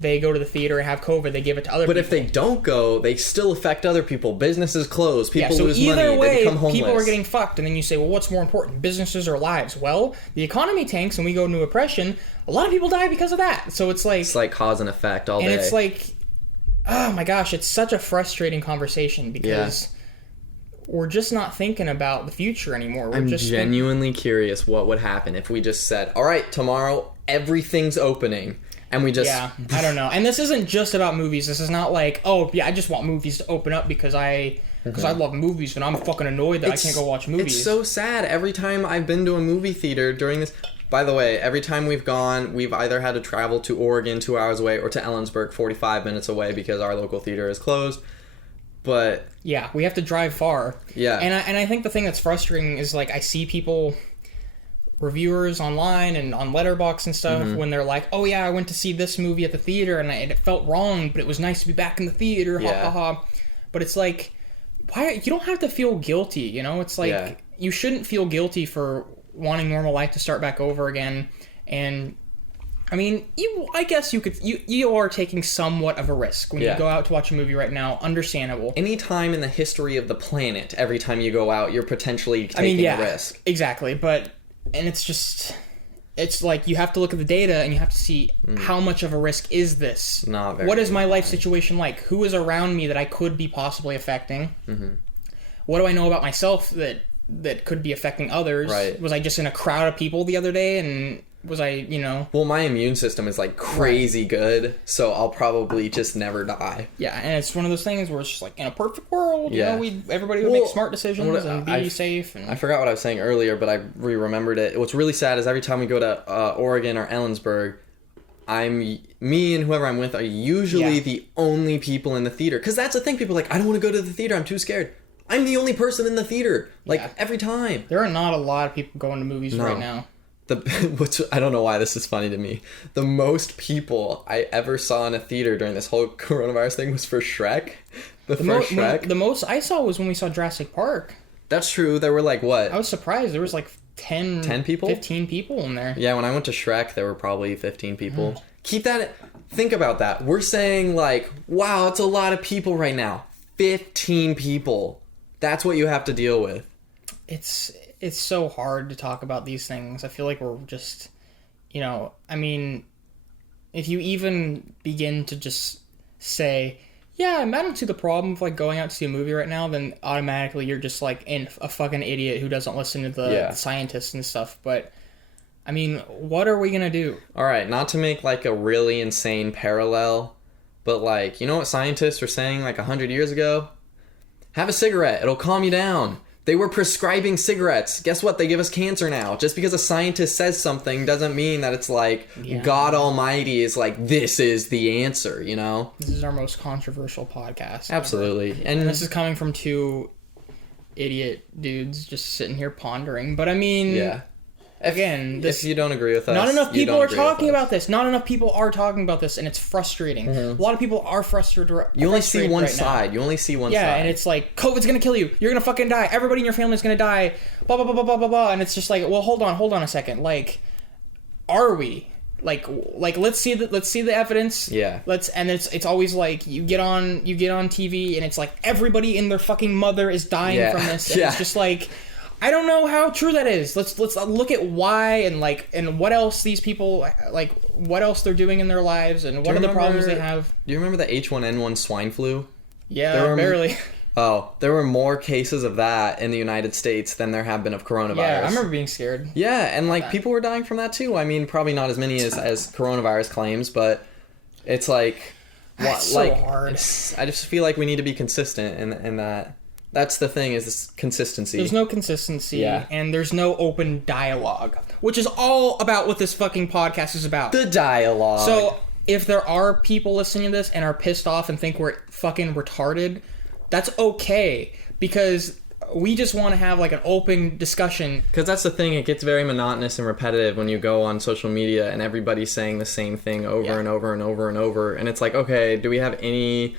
They go to the theater and have COVID, they give it to other people. But if they don't go, they still affect other people. Businesses close, people lose money, way, they become homeless. People are getting fucked, and then you say, well, what's more important, businesses or lives? Well, the economy tanks and we go into oppression, a lot of people die because of that. So it's like... It's like cause and effect all day. And it's like, oh my gosh, it's such a frustrating conversation because... We're just not thinking about the future anymore. I'm genuinely curious what would happen if we just said, all right, tomorrow, everything's opening. And we just... Yeah, I don't know. And this isn't just about movies. This is not like, oh, yeah, I just want movies to open up because I love movies and I'm fucking annoyed that I can't go watch movies. It's so sad. Every time I've been to a movie theater during this... By the way, every time we've gone, we've either had to travel to Oregon 2 hours away or to Ellensburg 45 minutes away because our local theater is closed. But... Yeah, we have to drive far. Yeah. And I think the thing that's frustrating is, like, I see people... reviewers online and on Letterboxd and stuff when they're like, oh yeah, I went to see this movie at the theater and it felt wrong, but it was nice to be back in the theater, ha ha ha. But it's like, why? You don't have to feel guilty, It's like, you shouldn't feel guilty for wanting normal life to start back over again. And I mean, I guess you are taking somewhat of a risk when you go out to watch a movie right now. Understandable. Any time in the history of the planet, every time you go out, you're potentially taking a risk. Exactly, but... And it's like you have to look at the data and you have to see how much of a risk is this? Not very. What is my life situation like? Who is around me that I could be possibly affecting? What do I know about myself that could be affecting others? Right. Was I just in a crowd of people the other day and was I, Well, my immune system is, like, crazy good, so I'll probably just never die. Yeah, and it's one of those things where it's just like, in a perfect world, everybody would make smart decisions and be safe. And... I forgot what I was saying earlier, but I remembered it. What's really sad is every time we go to Oregon or Ellensburg, me and whoever I'm with are usually the only people in the theater. Because that's the thing, people are like, I don't want to go to the theater, I'm too scared. I'm the only person in the theater, every time. There are not a lot of people going to movies right now. I don't know why this is funny to me. The most people I ever saw in a theater during this whole coronavirus thing was for Shrek. Shrek. The most I saw was when we saw Jurassic Park. That's true. There were like what? I was surprised. There was like 10 people? 15 people in there. Yeah, when I went to Shrek, there were probably 15 people. Think about that. We're saying like, wow, it's a lot of people right now. 15 people. That's what you have to deal with. It's so hard to talk about these things. I feel like we're just, I mean, if you even begin to just say, Yeah, I don't see the problem with, like, going out to see a movie right now, then automatically you're just, like, a fucking idiot who doesn't listen to the scientists and stuff, but, I mean, what are we gonna do? Alright, not to make, like, a really insane parallel, but, like, you know what scientists were saying, like, 100 years ago? Have a cigarette, it'll calm you down. They were prescribing cigarettes. Guess what? They give us cancer now. Just because a scientist says something doesn't mean that it's like God Almighty is like, this is the answer, you know? This is our most controversial podcast. Absolutely. Ever. And this is coming from two idiot dudes just sitting here pondering. But I mean... Yeah. Again, if you don't agree with us, not enough people are talking about this. Not enough people are talking about this, and it's frustrating. Mm-hmm. A lot of people are frustrated. You only see one side. You only see one side. Yeah, and it's like, COVID's gonna kill you. You're gonna fucking die. Everybody in your family's gonna die. Blah blah blah blah blah blah blah. And it's just like, well, hold on a second. Like, are we? Like let's see the evidence. Yeah. And it's always like you get on TV and it's like everybody and their fucking mother is dying from this. And it's just like, I don't know how true that is. Let's look at why and what else these people, like, what else they're doing in their lives and what are the problems they have. Do you remember the H1N1 swine flu? Yeah, barely. Oh, there were more cases of that in the United States than there have been of coronavirus. Yeah, I remember being scared. Yeah, and like people were dying from that too. I mean, probably not as many as coronavirus claims, but it's like, so hard. I just feel like we need to be consistent in that. That's the thing, is this consistency. There's no consistency, and there's no open dialogue, which is all about what this fucking podcast is about. The dialogue. So, if there are people listening to this and are pissed off and think we're fucking retarded, that's okay, because we just want to have, like, an open discussion. Because that's the thing, it gets very monotonous and repetitive when you go on social media and everybody's saying the same thing over and over and over and over, and it's like, okay, do we have any...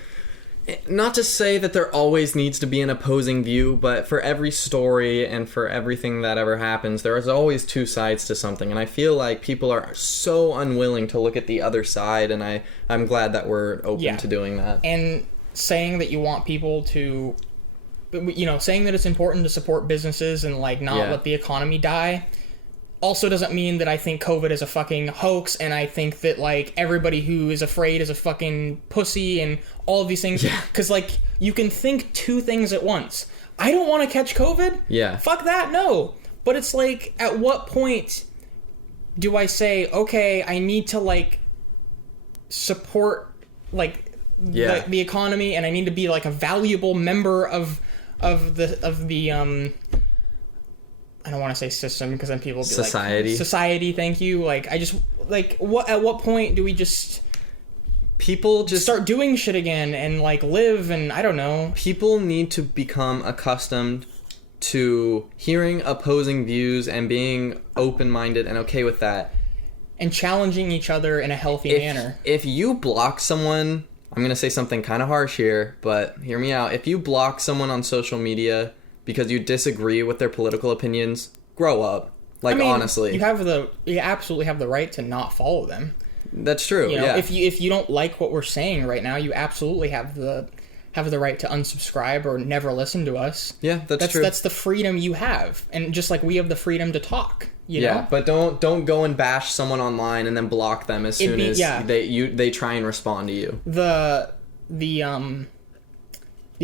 Not to say that there always needs to be an opposing view, but for every story and for everything that ever happens, there is always two sides to something. And I feel like people are so unwilling to look at the other side, and I'm glad that we're open to doing that. And saying that you want people to, you know, saying that it's important to support businesses and, like, not let the economy die also doesn't mean that I think COVID is a fucking hoax, and I think that, like, everybody who is afraid is a fucking pussy and all of these things. Because, like, you can think two things at once. I don't want to catch COVID. Yeah. Fuck that, no. But it's like, at what point do I say, okay, I need to, like, support, like, the economy, and I need to be, like, a valuable member of the I don't want to say system, because then people will be society. Society, thank you. Like, I just, like, at what point do we just... People just... start doing shit again and, like, live, and I don't know. People need to become accustomed to hearing opposing views and being open-minded and okay with that. And challenging each other in a healthy manner. If you block someone... I'm going to say something kind of harsh here, but hear me out. If you block someone on social media... because you disagree with their political opinions, grow up. Like, I mean, honestly. You absolutely have the right to not follow them. That's true, you know, if you don't like what we're saying right now, you absolutely have the right to unsubscribe or never listen to us. Yeah, that's true. That's the freedom you have. And just like we have the freedom to talk, you know? But don't go and bash someone online and then block them as soon as they try and respond to you. The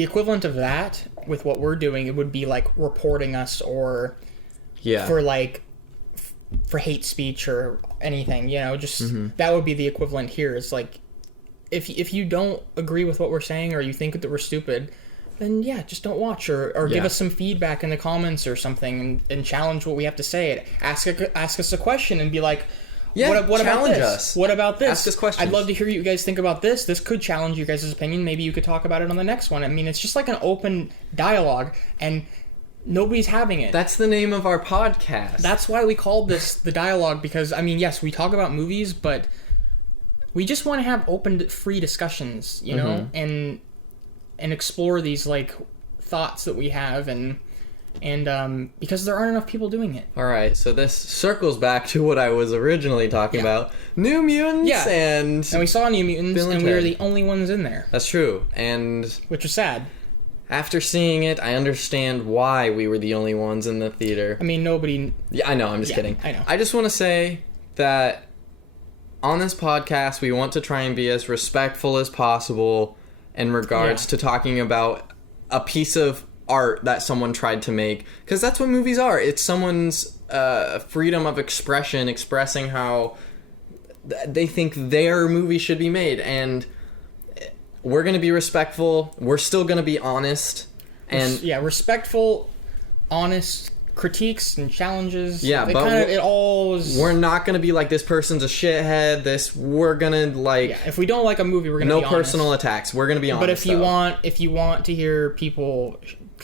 equivalent of that with what we're doing, it would be like reporting us or for like for hate speech or anything, you know, just that would be the equivalent here. It's like if you don't agree with what we're saying or you think that we're stupid, then just don't watch or give us some feedback in the comments or something and challenge what we have to say. Ask us a question and be like, what about this? Us. What about this? Ask us questions. I'd love to hear what you guys think about this. This could challenge you guys' opinion. Maybe you could talk about it on the next one. I mean, it's just like an open dialogue, and nobody's having it. That's the name of our podcast. That's why we called this the dialogue, because, I mean, yes, we talk about movies, but we just want to have open, free discussions, you know, and explore these, like, thoughts that we have, and because there aren't enough people doing it. Alright, so this circles back to what I was originally talking about. New Mutants and we saw New Mutants, and we were the only ones in there. That's true, and... which was sad. After seeing it, I understand why we were the only ones in the theater. I mean, nobody... Yeah, I know, I'm just kidding. I know. I just want to say that on this podcast, we want to try and be as respectful as possible in regards to talking about a piece of art that someone tried to make, because that's what movies are. It's someone's freedom of expression, expressing how they think their movie should be made, and we're going to be respectful. We're still going to be honest, and respectful, honest critiques and challenges. Yeah, but we're not going to be like, this person's a shithead. We're going to like. Yeah, if we don't like a movie, we're going to be honest. No personal attacks. We're going to be honest. But if you want to hear people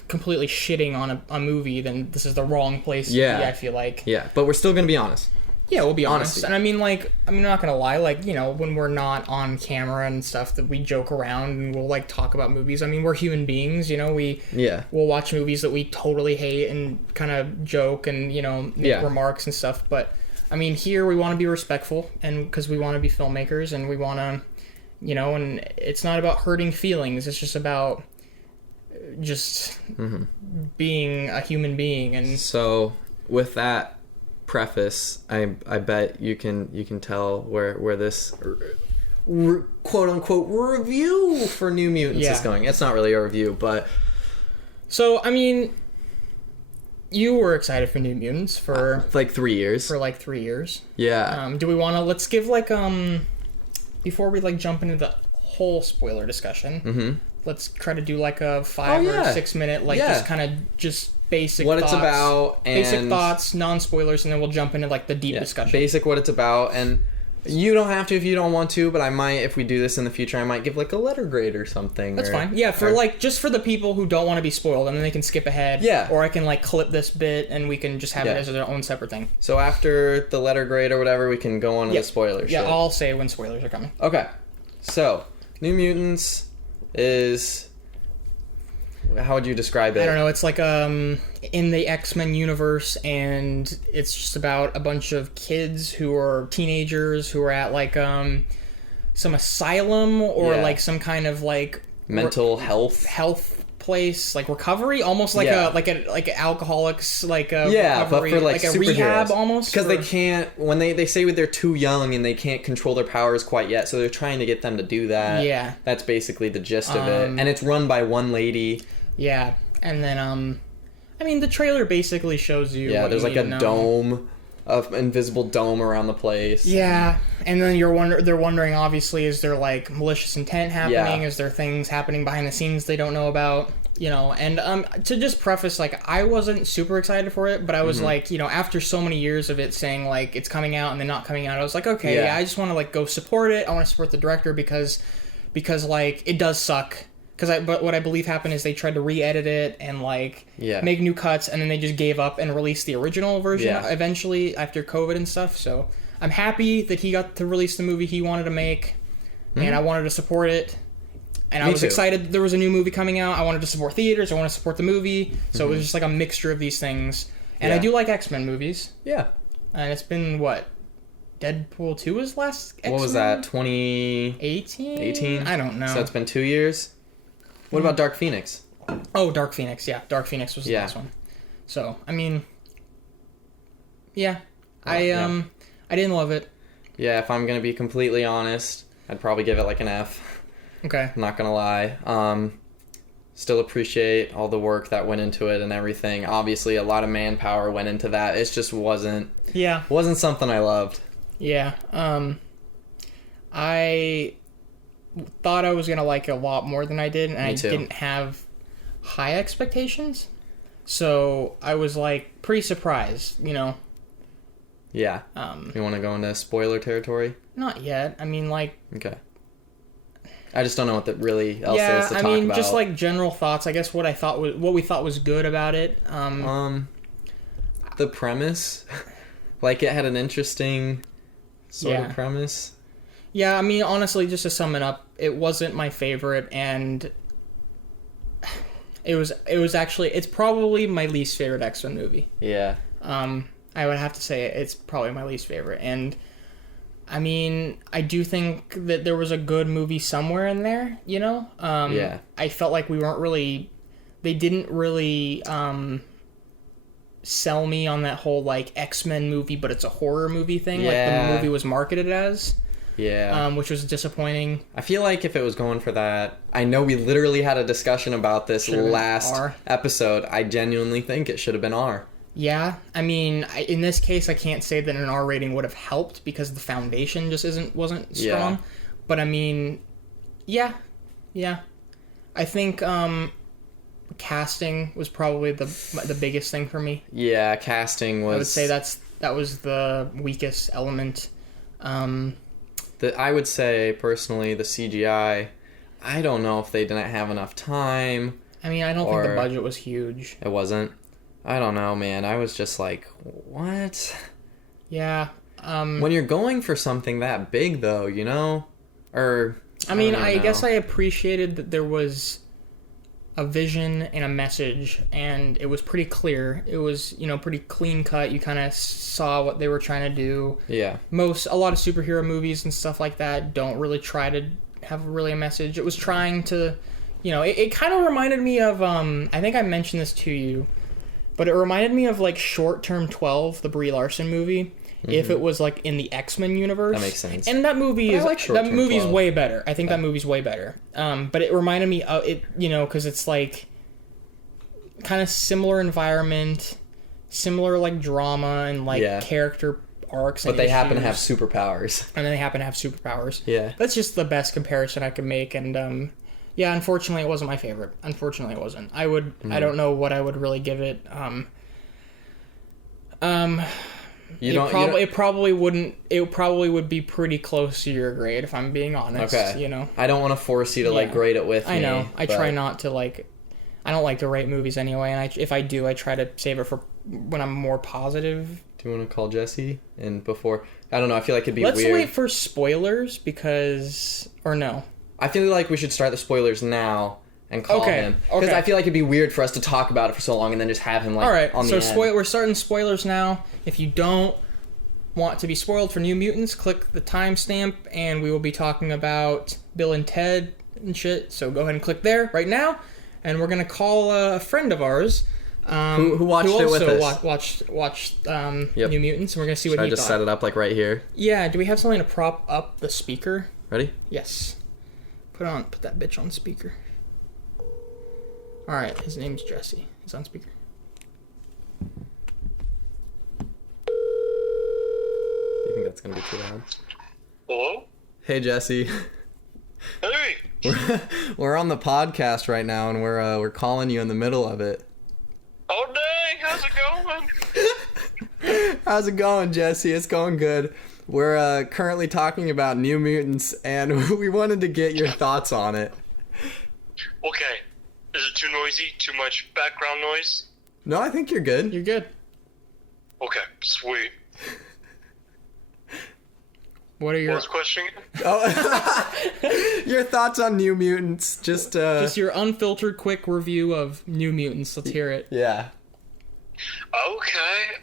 completely shitting on a movie, then this is the wrong place to be, I feel like. Yeah, but we're still going to be honest. Yeah, we'll be honest. And I'm not gonna lie, like, you know, when we're not on camera and stuff, that we joke around and we'll like talk about movies. I mean, we're human beings, you know, we'll watch movies that we totally hate and kind of joke and, you know, make remarks and stuff. But I mean, here we want to be respectful, and because we want to be filmmakers and we want to, you know, and it's not about hurting feelings. It's just about being a human being. And so with that preface, I bet you can tell where this quote unquote review for New Mutants is going. It's not really a review, but so I mean, you were excited for New Mutants for like 3 years. Yeah. Do we want to let's give like before we like jump into the whole spoiler discussion, let's try to do like a 5 or 6 minute just kind of just basic what thoughts, it's about, and basic thoughts, non-spoilers, and then we'll jump into like the deep discussion. Basic what it's about, and you don't have to if you don't want to, but I might, if we do this in the future, I might give like a letter grade or something. That's fine. Yeah, just for the people who don't want to be spoiled, and then they can skip ahead. Yeah. Or I can like clip this bit and we can just have it as their own separate thing. So after the letter grade or whatever, we can go on to the spoilers. Yeah, I'll say when spoilers are coming. Okay. So, New Mutants is... How would you describe it? I don't know. It's like in the X-Men universe, and it's just about a bunch of kids who are teenagers who are at like some asylum or like some kind of like mental health place, like recovery, almost like an alcoholics like a recovery, but for like a rehab almost, because they can't, when they say they're too young and they can't control their powers quite yet, so they're trying to get them to do that. Yeah, that's basically the gist of it, and it's run by one lady. Yeah, and then I mean, the trailer basically shows you. Yeah, there's like a dome, of invisible dome around the place. Yeah, and then they're wondering, obviously, is there like malicious intent happening? Is there things happening behind the scenes they don't know about? You know, and to just preface, like, I wasn't super excited for it, but I was like, you know, after so many years of it saying like it's coming out and then not coming out, I was like, okay, I just want to like go support it. I want to support the director because like it does suck. But what I believe happened is they tried to re-edit it and like make new cuts, and then they just gave up and released the original version eventually after COVID and stuff. So I'm happy that he got to release the movie he wanted to make, and I wanted to support it. And I was excited that there was a new movie coming out. I wanted to support theaters. I wanted to support the movie. So it was just like a mixture of these things. And I do like X-Men movies. Yeah. And it's been, what? Deadpool 2 was last X-Men? What was that? 2018? 18? I don't know. So it's been 2 years? What about Dark Phoenix? Oh, Dark Phoenix, yeah. Dark Phoenix was the last one. So, I mean, I didn't love it. Yeah, if I'm going to be completely honest, I'd probably give it like an F. Okay. I'm not going to lie. Still appreciate all the work that went into it and everything. Obviously, a lot of manpower went into that. It just wasn't something I loved. Yeah. I thought I was going to like it a lot more than I did, and I didn't have high expectations. So I was like pretty surprised, you know. Yeah. You want to go into spoiler territory? Not yet. I mean, like... Okay. I just don't know what that really else is to talk about. Yeah, just like general thoughts. I guess what we thought was good about it. The premise, like it had an interesting sort of premise. Yeah, I mean, honestly, just to sum it up, it wasn't my favorite, and it was actually, it's probably my least favorite X-Men movie. Yeah. I would have to say it's probably my least favorite, and I mean, I do think that there was a good movie somewhere in there, you know? I felt like they didn't really sell me on that whole, like, X-Men movie, but it's a horror movie thing, like the movie was marketed as. Yeah. Which was disappointing. I feel like if it was going for that, I know we literally had a discussion about this last episode. I genuinely think it should have been R. Yeah, I mean, in this case, I can't say that an R rating would have helped because the foundation just wasn't strong. Yeah. But I mean, yeah. I think casting was probably the biggest thing for me. Yeah, casting was. I would say that was the weakest element. I would say personally the CGI. I don't know if they didn't have enough time. I mean, I don't think the budget was huge. It wasn't. I don't know, man. I was just like, what? Yeah. When you're going for something that big, though, you know, or I guess I appreciated that there was a vision and a message, and it was pretty clear. It was, pretty clean cut. You kind of saw what they were trying to do. Yeah. A lot of superhero movies and stuff like that don't really try to have really a message. It was trying to, it kind of reminded me of, I think I mentioned this to you, but it reminded me of, like, Short Term 12, the Brie Larson movie, if it was, like, in the X-Men universe. That makes sense. And that movie is way better. I think that movie's way better. But it reminded me of it, because it's, like, kind of similar environment, similar, like, drama and, like, character arcs. But they happen to have superpowers. And they happen to have superpowers. Yeah. That's just the best comparison I could make, and, yeah, unfortunately, it wasn't my favorite. Unfortunately, it wasn't. I don't know what I would really give it. It probably would be pretty close to your grade, if I'm being honest. Okay. I don't want to force you to grade it with me. I know. I try not to I don't like to rate movies anyway, and if I do, I try to save it for when I'm more positive. Do you want to call Jesse? And before, I don't know. I feel like it'd be weird. Let's wait for spoilers or no. I feel like we should start the spoilers now and call him. Because I feel like it'd be weird for us to talk about it for so long and then just have him, all right, on the end. We're starting spoilers now. If you don't want to be spoiled for New Mutants, click the timestamp, and we will be talking about Bill and Ted and shit. So go ahead and click there right now. And we're going to call a friend of ours who watched it with us. Watched New Mutants, and we're going to see what he thought. Should I just set it up, right here? Yeah, do we have something to prop up the speaker? Ready? Yes. Put that bitch on speaker. Alright, his name's Jesse. He's on speaker. Do you think that's gonna be too loud? Hello? Hey, Jesse. Hey! We're on the podcast right now, and we're calling you in the middle of it. Oh, dang! How's it going? How's it going, Jesse? It's going good. We're currently talking about New Mutants, and we wanted to get your thoughts on it. Okay. Is it too noisy? Too much background noise? No, I think you're good. You're good. Okay, sweet. What was the question? Your thoughts on New Mutants. Just your unfiltered quick review of New Mutants. Let's hear it. Yeah. Okay.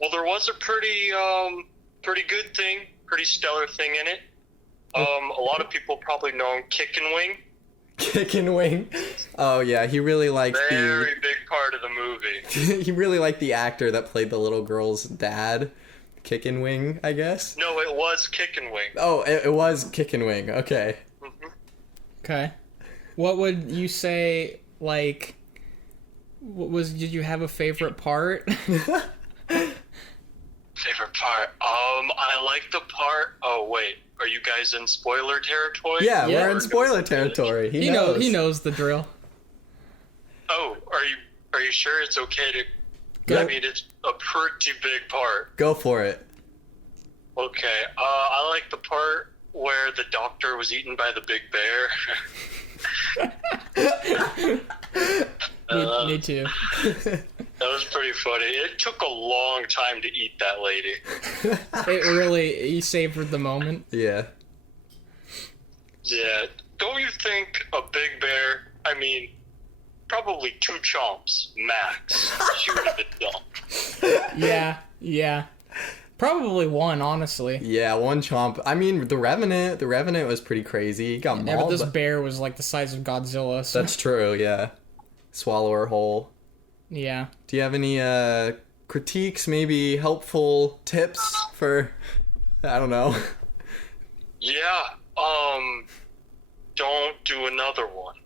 Well, there was a pretty good thing, pretty stellar thing in it. A lot of people probably know him, Kick and Wing. Kick and Wing. Oh yeah, he really likes very big part of the movie. He really liked the actor that played the little girl's dad. Kick and Wing, I guess. No, it was Kick and Wing. Oh, it was Kick and Wing. Okay. Mm-hmm. Okay. What would you say? Did you have a favorite part? Favorite part? I like the part. Oh wait, are you guys in spoiler territory? Yeah, we're in spoiler territory. He knows. He knows the drill. Oh, are you sure it's okay to? Go. I mean, it's a pretty big part. Go for it. Okay, I like the part where the doctor was eaten by the big bear. Me too. That was pretty funny. It took a long time to eat that lady. He savored the moment. Yeah. Yeah. Don't you think a big bear, I mean, probably 2 chomps, max, she would have been done. Yeah. Probably 1, honestly. Yeah, 1 chomp. I mean, the Revenant was pretty crazy. He got mauled. Yeah, but this bear was like the size of Godzilla. So. That's true, yeah. Swallow her whole. Yeah. Do you have any critiques, maybe helpful tips for I don't know. Yeah, don't do another one.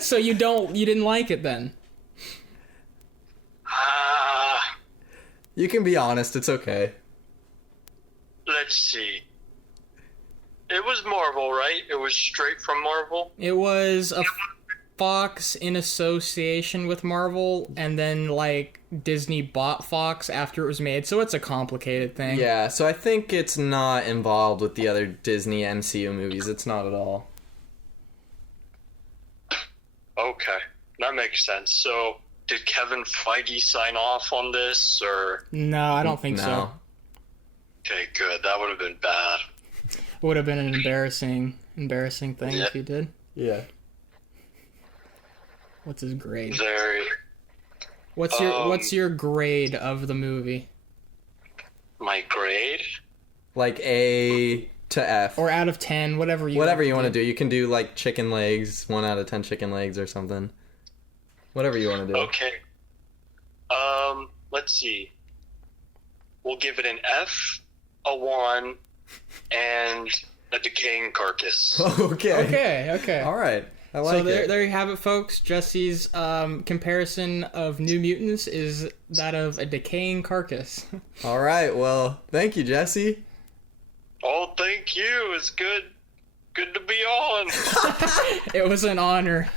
So you didn't like it then? You can be honest, it's okay. Let's see. It was Marvel, right? It was straight from Marvel? It was a Fox in association with Marvel, and then, like, Disney bought Fox after it was made, so it's a complicated thing. Yeah, so I think it's not involved with the other Disney MCU movies. It's not at all. Okay, that makes sense. So, did Kevin Feige sign off on this, or...? No, I don't think so. Okay, good. That would have been bad. Would have been an embarrassing thing if he did. Yeah. What's his grade? Very. What's your grade of the movie? My grade? Like A to F. Or out of 10, whatever you want to do. You can do like chicken legs, 1 out of 10 chicken legs or something. Whatever you want to do. Okay. Let's see. We'll give it an F, a 1, and a decaying carcass. Okay. All right. I like it. So there you have it, folks. Jesse's comparison of New Mutants is that of a decaying carcass. All right. Well, thank you, Jesse. Oh, thank you. It's good to be on. It was an honor.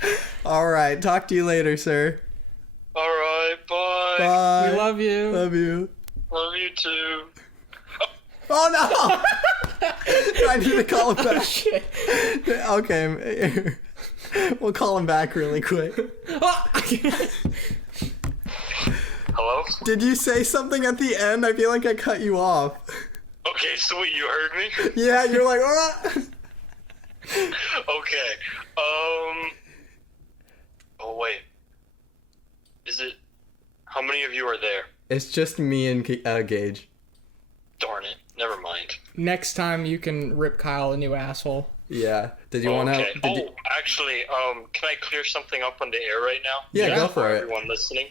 All right. Talk to you later, sir. All right. Bye. Bye. We love you. Love you. Love you too. Oh no! I need to call him back. Shit. Okay. We'll call him back really quick. Hello? Did you say something at the end? I feel like I cut you off. Okay, so wait, you heard me? Yeah, you're like, ah! Okay. Oh, wait. Is it... How many of you are there? It's just me and Gage. Darn it. Never mind. Next time you can rip Kyle a new asshole. Yeah. Did you want to... Okay. Actually, can I clear something up on the air right now? Yeah, go for it. Everyone listening.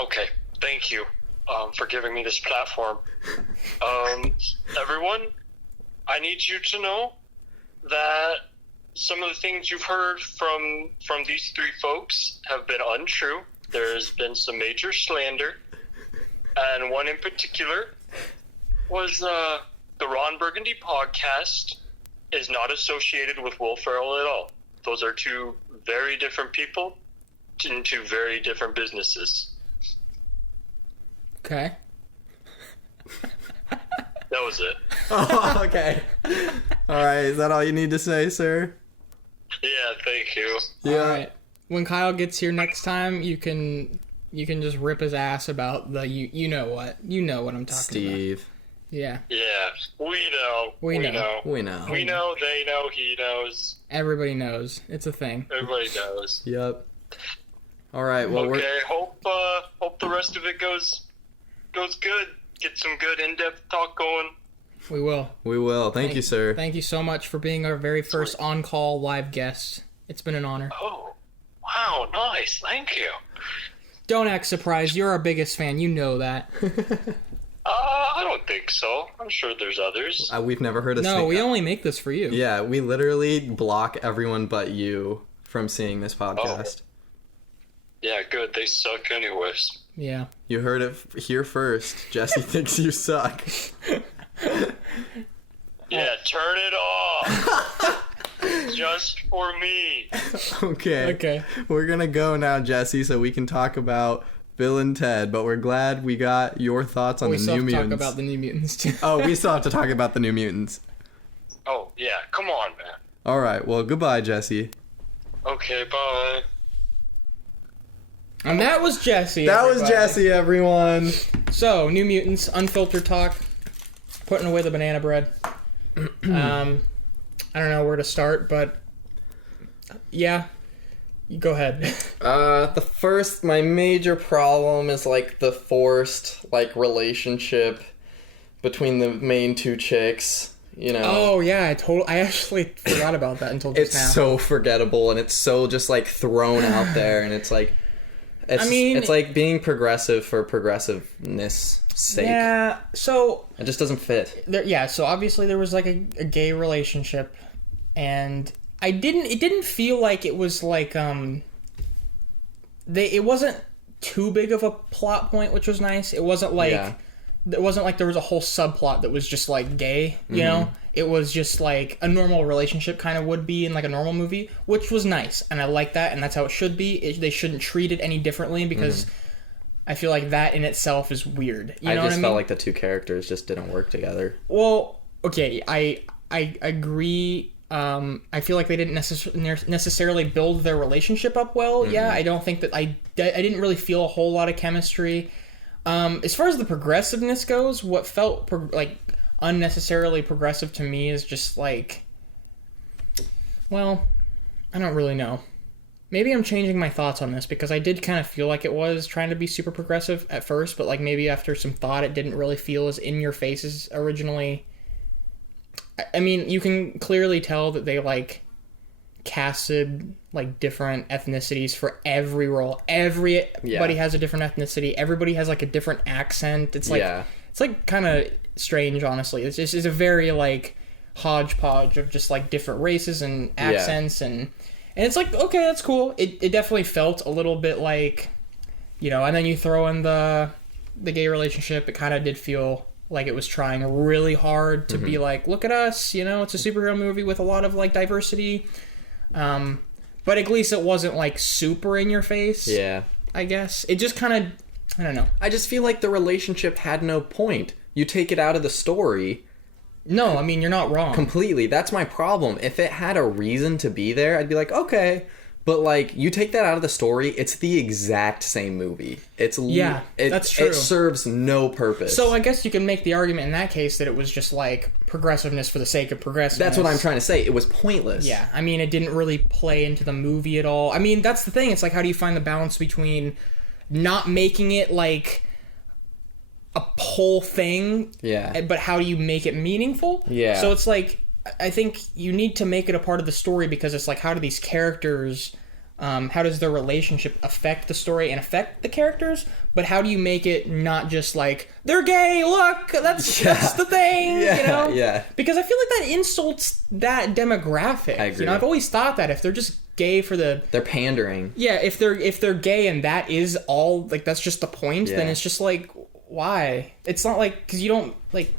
Okay. Thank you for giving me this platform. Everyone, I need you to know that some of the things you've heard from these 3 folks have been untrue. There's been some major slander, and one in particular was the Ron Burgundy podcast is not associated with Will Ferrell at all. Those are 2 very different people in 2 very different businesses. Okay. That was it. Oh, okay. All right. Is that all you need to say, sir? Yeah, thank you. Yeah. All right. When Kyle gets here next time, you can just rip his ass about the you know what. You know what I'm talking Steve. about. Yeah. Yeah, we know. We know. We know. We know, they know, he knows. Everybody knows. It's a thing. Everybody knows. Yep. All right. Well, okay, hope the rest of it goes good. Get some good in-depth talk going. We will. We will. Thank you, sir. Thank you so much for being our very first on-call live guest. It's been an honor. Oh, wow, nice. Thank you. Don't act surprised. You're our biggest fan. You know that. I don't think so. I'm sure there's others. We've never heard of No, we only make this for you. Yeah, we literally block everyone but you from seeing this podcast. Oh. Yeah, good. They suck anyways. Yeah. You heard it here first. Jesse thinks you suck. Yeah, turn it off. Just for me. Okay. We're gonna go now, Jesse, so we can talk about Bill and Ted, but we're glad we got your thoughts on the New Mutants. We still have to talk about the New Mutants, too. Oh, we still have to talk about the New Mutants. Oh, yeah. Come on, man. All right. Well, goodbye, Jesse. Okay, bye. And that was Jesse. That was Jesse, everyone. So, New Mutants, unfiltered talk, putting away the banana bread. I don't know where to start, but yeah, you go ahead. My major problem is like the forced like relationship between the main 2 chicks. You know. Oh yeah, I actually forgot about that until just now. It's so forgettable and it's so just like thrown out there, and it's like, It's like being progressive for progressiveness sake. Yeah, so it just doesn't fit. So obviously there was like a gay relationship, and it didn't feel like it was like it wasn't too big of a plot point, which was nice. It wasn't like there was a whole subplot that was just like gay, you know? It was just like a normal relationship kind of would be in like a normal movie, which was nice, and I like that, and that's how it should be. They shouldn't treat it any differently, because I feel like that in itself is weird. You know what I mean? I just felt like the two characters just didn't work together. Well, okay, I agree. I feel like they didn't necessarily build their relationship up well. Yeah, I don't think that I didn't really feel a whole lot of chemistry. As far as the progressiveness goes, what felt like unnecessarily progressive to me is just like, well, I don't really know. Maybe I'm changing my thoughts on this, because I did kind of feel like it was trying to be super progressive at first, but like maybe after some thought, it didn't really feel as in your face as originally. I mean, you can clearly tell that they like casted like different ethnicities for every role. Everybody has a different ethnicity. Everybody has like a different accent. It's like kind of strange, honestly. It's a very like hodgepodge of just like different races and accents, and it's like, okay, that's cool. It definitely felt a little bit like, you know, and then you throw in the gay relationship. It kind of did feel like it was trying really hard to be like, look at us, you know, it's a superhero movie with a lot of like diversity. But at least it wasn't like super in your face. Yeah. I guess. It just kind of, I don't know. I just feel like the relationship had no point. You take it out of the story. No, I mean, you're not wrong. Completely. That's my problem. If it had a reason to be there, I'd be like, okay. But like, you take that out of the story, it's the exact same movie. That's true. It serves no purpose. So I guess you can make the argument in that case that it was just like progressiveness for the sake of progressiveness. That's what I'm trying to say. It was pointless. Yeah. I mean, it didn't really play into the movie at all. I mean, that's the thing. It's like, how do you find the balance between not making it like a whole thing, but how do you make it meaningful? Yeah. So it's like, I think you need to make it a part of the story, because it's like, how do these characters, how does their relationship affect the story and affect the characters? But how do you make it not just like, they're gay, look, that's the thing, you know? Yeah. Because I feel like that insults that demographic. I agree. You know, I've always thought that if they're just gay for the... They're pandering. Yeah, if they're gay and that is all, like, that's just the point, then it's just like, why? It's not like, because you don't, like...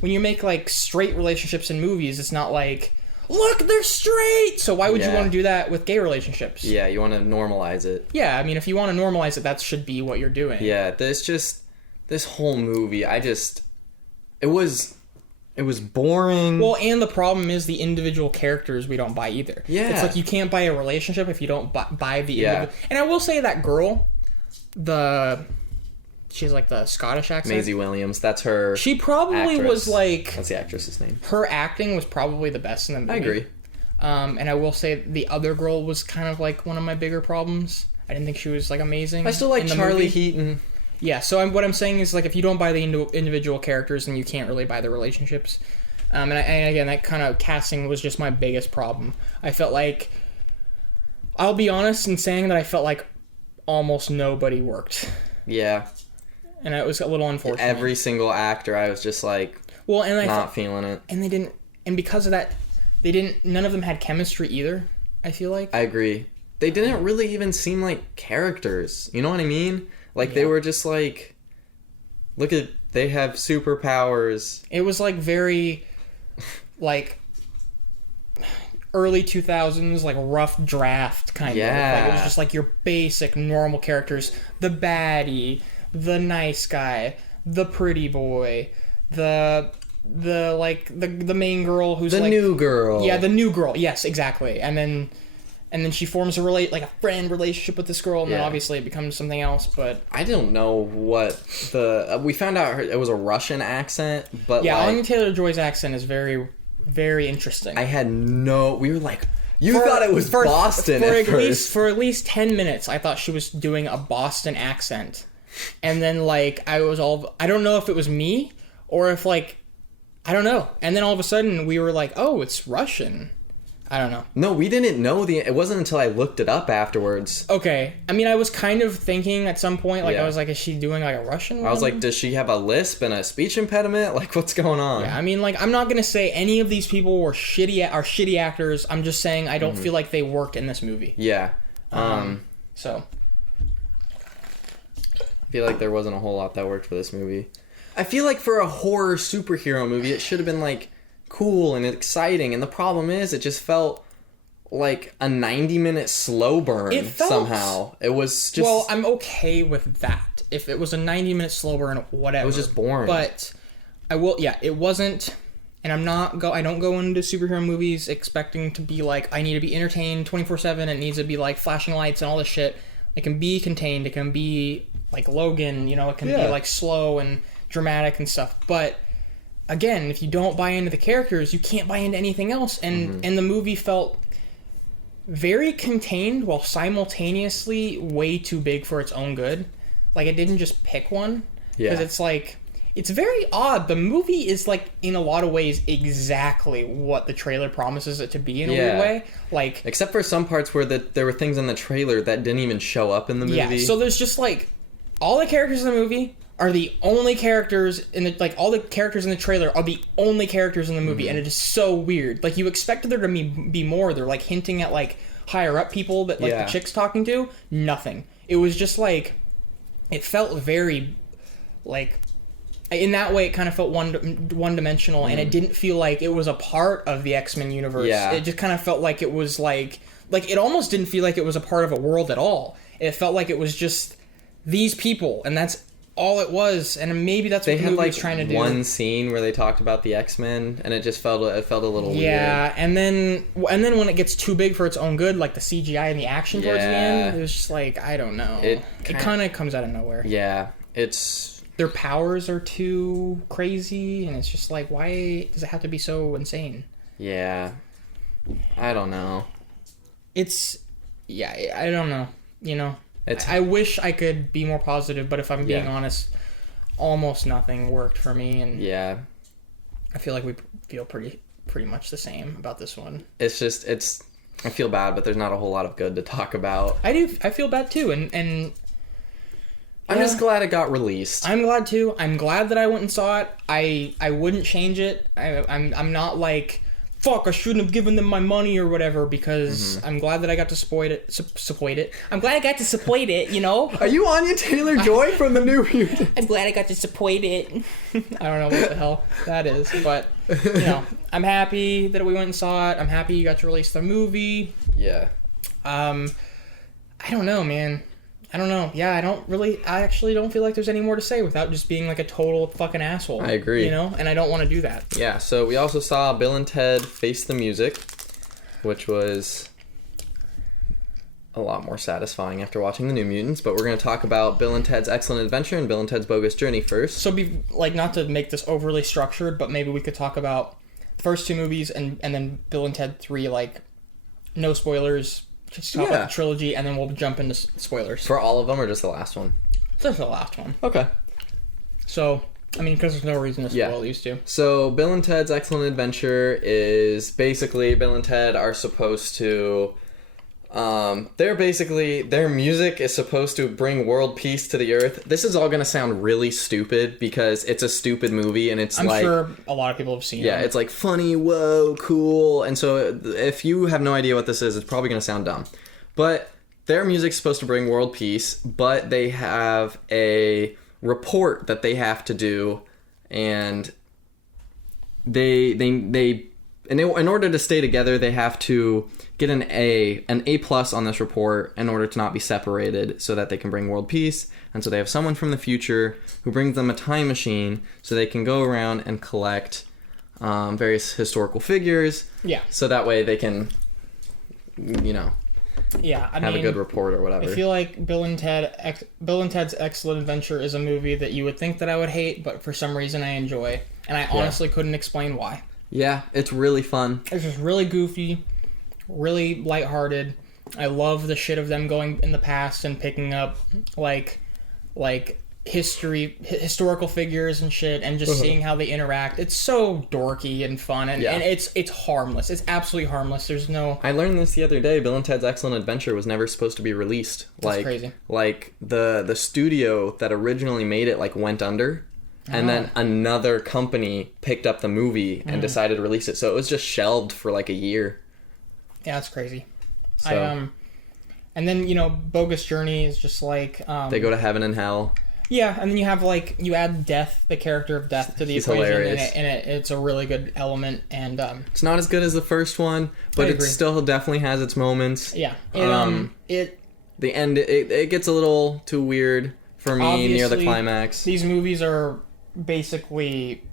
When you make, like, straight relationships in movies, it's not like, look, they're straight! So why would you want to do that with gay relationships? Yeah, you want to normalize it. Yeah, I mean, if you want to normalize it, that should be what you're doing. Yeah, this whole movie, it was boring. Well, and the problem is the individual characters we don't buy either. Yeah. It's like you can't buy a relationship if you don't buy the individual. And I will say that girl, she's like the Scottish accent. Maisie Williams, that's her. She probably was like... That's the actress's name. Her acting was probably the best in the movie. I agree. And I will say the other girl was kind of like one of my bigger problems. I didn't think she was like amazing. I still like Charlie Heaton. Yeah, so what I'm saying is like, if you don't buy the individual characters, then you can't really buy the relationships. And again, that kind of casting was just my biggest problem. I felt like... I'll be honest in saying that I felt like almost nobody worked. Yeah. And it was a little unfortunate. Every single actor, I was just like, not feeling it. And they didn't, and because of that, none of them had chemistry either, I feel like. I agree. They didn't really even seem like characters. You know what I mean? Like, they were just like, they have superpowers. It was like very, like, early 2000s, like, rough draft kind of. Like, it was just like your basic normal characters. The baddie, the nice guy, the pretty boy, the main girl who's the like... new girl. Yeah, the new girl. Yes, exactly. And then she forms a friend relationship with this girl, and then obviously it becomes something else, but... I don't know what we found out it was a Russian accent, but yeah, Anya Taylor-Joy's accent is very, very interesting. We were like... You thought it was Boston at first. For at least 10 minutes, I thought she was doing a Boston accent. And then, like, I don't know if it was me, or if, like, I don't know. And then all of a sudden, we were like, oh, it's Russian. I don't know. No, we didn't know it wasn't until I looked it up afterwards. Okay. I mean, I was kind of thinking at some point, like, I was like, is she doing, like, a Russian one? I was like, does she have a lisp and a speech impediment? Like, what's going on? Yeah, I mean, like, I'm not going to say any of these people are shitty actors. I'm just saying I don't feel like they worked in this movie. Yeah. So. I feel like there wasn't a whole lot that worked for this movie. I feel like for a horror superhero movie, it should have been, like, cool and exciting, and the problem is it just felt like a 90-minute slow burn somehow. It was just... Well, I'm okay with that. If it was a 90-minute slow burn, whatever. It was just boring. But I will... Yeah, it wasn't... And I don't go into superhero movies expecting to be like, I need to be entertained 24/7, it needs to be like flashing lights and all this shit. It can be contained, it can be like Logan, you know, it can be like slow and dramatic and stuff. But... Again, if you don't buy into the characters, you can't buy into anything else. And the movie felt very contained while simultaneously way too big for its own good. Like, it didn't just pick one. Because it's like... It's very odd. The movie is, like, in a lot of ways, exactly what the trailer promises it to be in a weird way. Like... Except for some parts where there were things in the trailer that didn't even show up in the movie. Yeah, so there's just, like... All the characters in the movie... are the only characters in the... Like, all the characters in the trailer are the only characters in the movie, and it is so weird. Like, you expected there to be more. They're, like, hinting at, like, higher-up people that, like, the chick's talking to. Nothing. It was just, like... It felt very, like... In that way, it kind of felt one-dimensional, and it didn't feel like it was a part of the X-Men universe. Yeah. It just kind of felt like it was, like... Like, it almost didn't feel like it was a part of a world at all. It felt like it was just these people, and that's... all it was, and maybe that's what the movie was trying to do. They had, like, one scene where they talked about the X-Men, and it just felt a little weird. Yeah, and then when it gets too big for its own good, like the CGI and the action towards the end, it was just like, I don't know. It kind of comes out of nowhere. Yeah, it's... Their powers are too crazy, and it's just like, why does it have to be so insane? Yeah. I don't know. I don't know, you know? I wish I could be more positive, but if I'm being honest, almost nothing worked for me, and I feel like we feel pretty much the same about this one. It's just I feel bad, but there's not a whole lot of good to talk about. I feel bad too, and I'm just glad it got released. I'm glad too. I'm glad that I went and saw it. I wouldn't change it. I'm not like, fuck, I shouldn't have given them my money or whatever, because I'm glad that I got to support it. I'm glad I got to support it, you know? Are you Anya Taylor-Joy from the New Mutants? I'm glad I got to support it. I don't know what the hell that is, but, you know, I'm happy that we went and saw it. I'm happy you got to release the movie. Yeah. I don't know, man. I don't know. Yeah, I actually don't feel like there's any more to say without just being like a total fucking asshole. I agree. You know? And I don't want to do that. Yeah, so we also saw Bill and Ted Face the Music, which was a lot more satisfying after watching the New Mutants, but we're going to talk about Bill and Ted's Excellent Adventure and Bill and Ted's Bogus Journey first. So not to make this overly structured, but maybe we could talk about the first two movies and then Bill and Ted 3, like, no spoilers. Just talk about the trilogy, and then we'll jump into spoilers. For all of them, or just the last one? Just the last one. Okay. So, I mean, because there's no reason to spoil these two. So, Bill and Ted's Excellent Adventure is basically Bill and Ted are supposed to... their music is supposed to bring world peace to the earth. This is all going to sound really stupid because it's a stupid movie, and I'm sure a lot of people have seen it. Yeah, it's like funny, whoa, cool. And so if you have no idea what this is, it's probably going to sound dumb. But their music's supposed to bring world peace, but they have a report that they have to do, and in order to stay together, they have to get an A plus on this report in order to not be separated so that they can bring world peace. And so they have someone from the future who brings them a time machine so they can go around and collect various historical figures. Yeah. So that way they can, you know, have a good report or whatever. I feel like Bill and Ted's Excellent Adventure is a movie that you would think that I would hate, but for some reason I enjoy. And I honestly couldn't explain why. Yeah, it's really fun. It's just really goofy, really lighthearted. I love the shit of them going in the past and picking up, like historical figures and shit, and just seeing how they interact. It's so dorky and fun, and it's harmless. It's absolutely harmless. There's no... I learned this the other day. Bill and Ted's Excellent Adventure was never supposed to be released. That's crazy. Like, the studio that originally made it, like, went under, and then another company picked up the movie and decided to release it. So it was just shelved for, like, a year. Yeah, that's crazy. So... And then, you know, Bogus Journey is just like... they go to heaven and hell. Yeah, and then you have, like, you add Death, the character of Death, to the equation, hilarious. and it's a really good element, and... it's not as good as the first one, but it still definitely has its moments. Yeah. The end, it gets a little too weird for me near the climax. These movies are basically...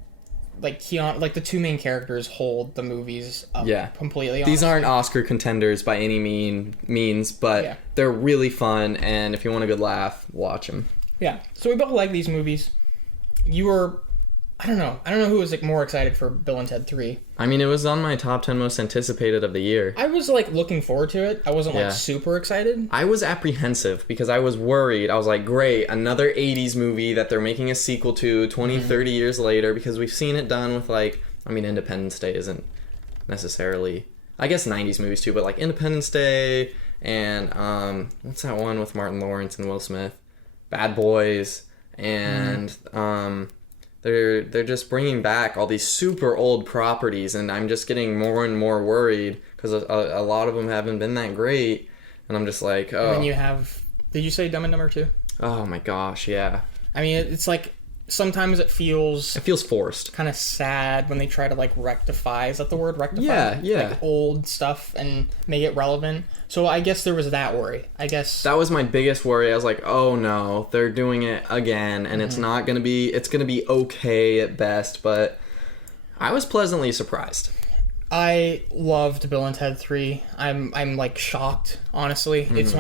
Like the two main characters hold the movies up completely. Honestly. These aren't Oscar contenders by any means, but they're really fun, and if you want a good laugh, watch them. Yeah. So we both like these movies. You were... I don't know who was like more excited for Bill and Ted 3. I mean, it was on my top 10 most anticipated of the year. I was like looking forward to it. I wasn't like super excited. I was apprehensive because I was worried. I was like, great, another 80s movie that they're making a sequel to 20, 30 years later, because we've seen it done with like, I mean, Independence Day isn't necessarily, I guess 90s movies too, but like Independence Day and what's that one with Martin Lawrence and Will Smith? Bad Boys, and They're just bringing back all these super old properties, and I'm just getting more and more worried because a lot of them haven't been that great, and I'm just like, oh. And then you have... Did you say Dumb and Dumber 2? Oh my gosh, yeah. I mean, it's like... Sometimes it feels forced. Kind of sad when they try to, like, rectify. Is that the word? Rectify? Yeah. Like, old stuff and make it relevant. So I guess there was that worry. I guess... That was my biggest worry. I was like, oh no, they're doing it again, and it's not going to be... It's going to be okay at best, but I was pleasantly surprised. I loved Bill and Ted 3. I'm like, shocked, honestly. It's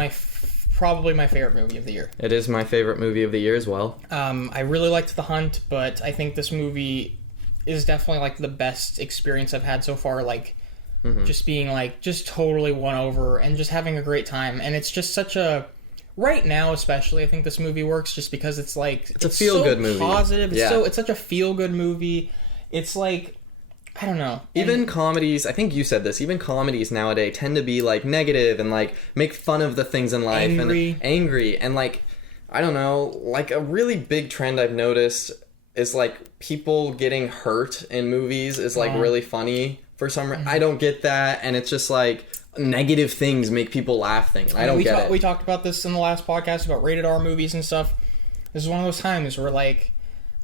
probably my favorite movie of the year. It is my favorite movie of the year as well. I really liked The Hunt, but I think this movie is definitely like the best experience I've had so far. Like, just being like, just totally won over and just having a great time. And it's just such a... Right now, especially, I think this movie works just because it's like... It's a feel-good movie. Positive. It's such a feel-good movie. It's like... I don't know. Even comedies, I think you said this, even comedies nowadays tend to be, like, negative and, like, make fun of the things in life. Angry. And, like, I don't know, like, a really big trend I've noticed is, like, people getting hurt in movies is, like, really funny for some reason. I don't get that, and it's just, like, negative things make people laugh things. I don't get it. We talked about this in the last podcast about rated R movies and stuff. This is one of those times where, like...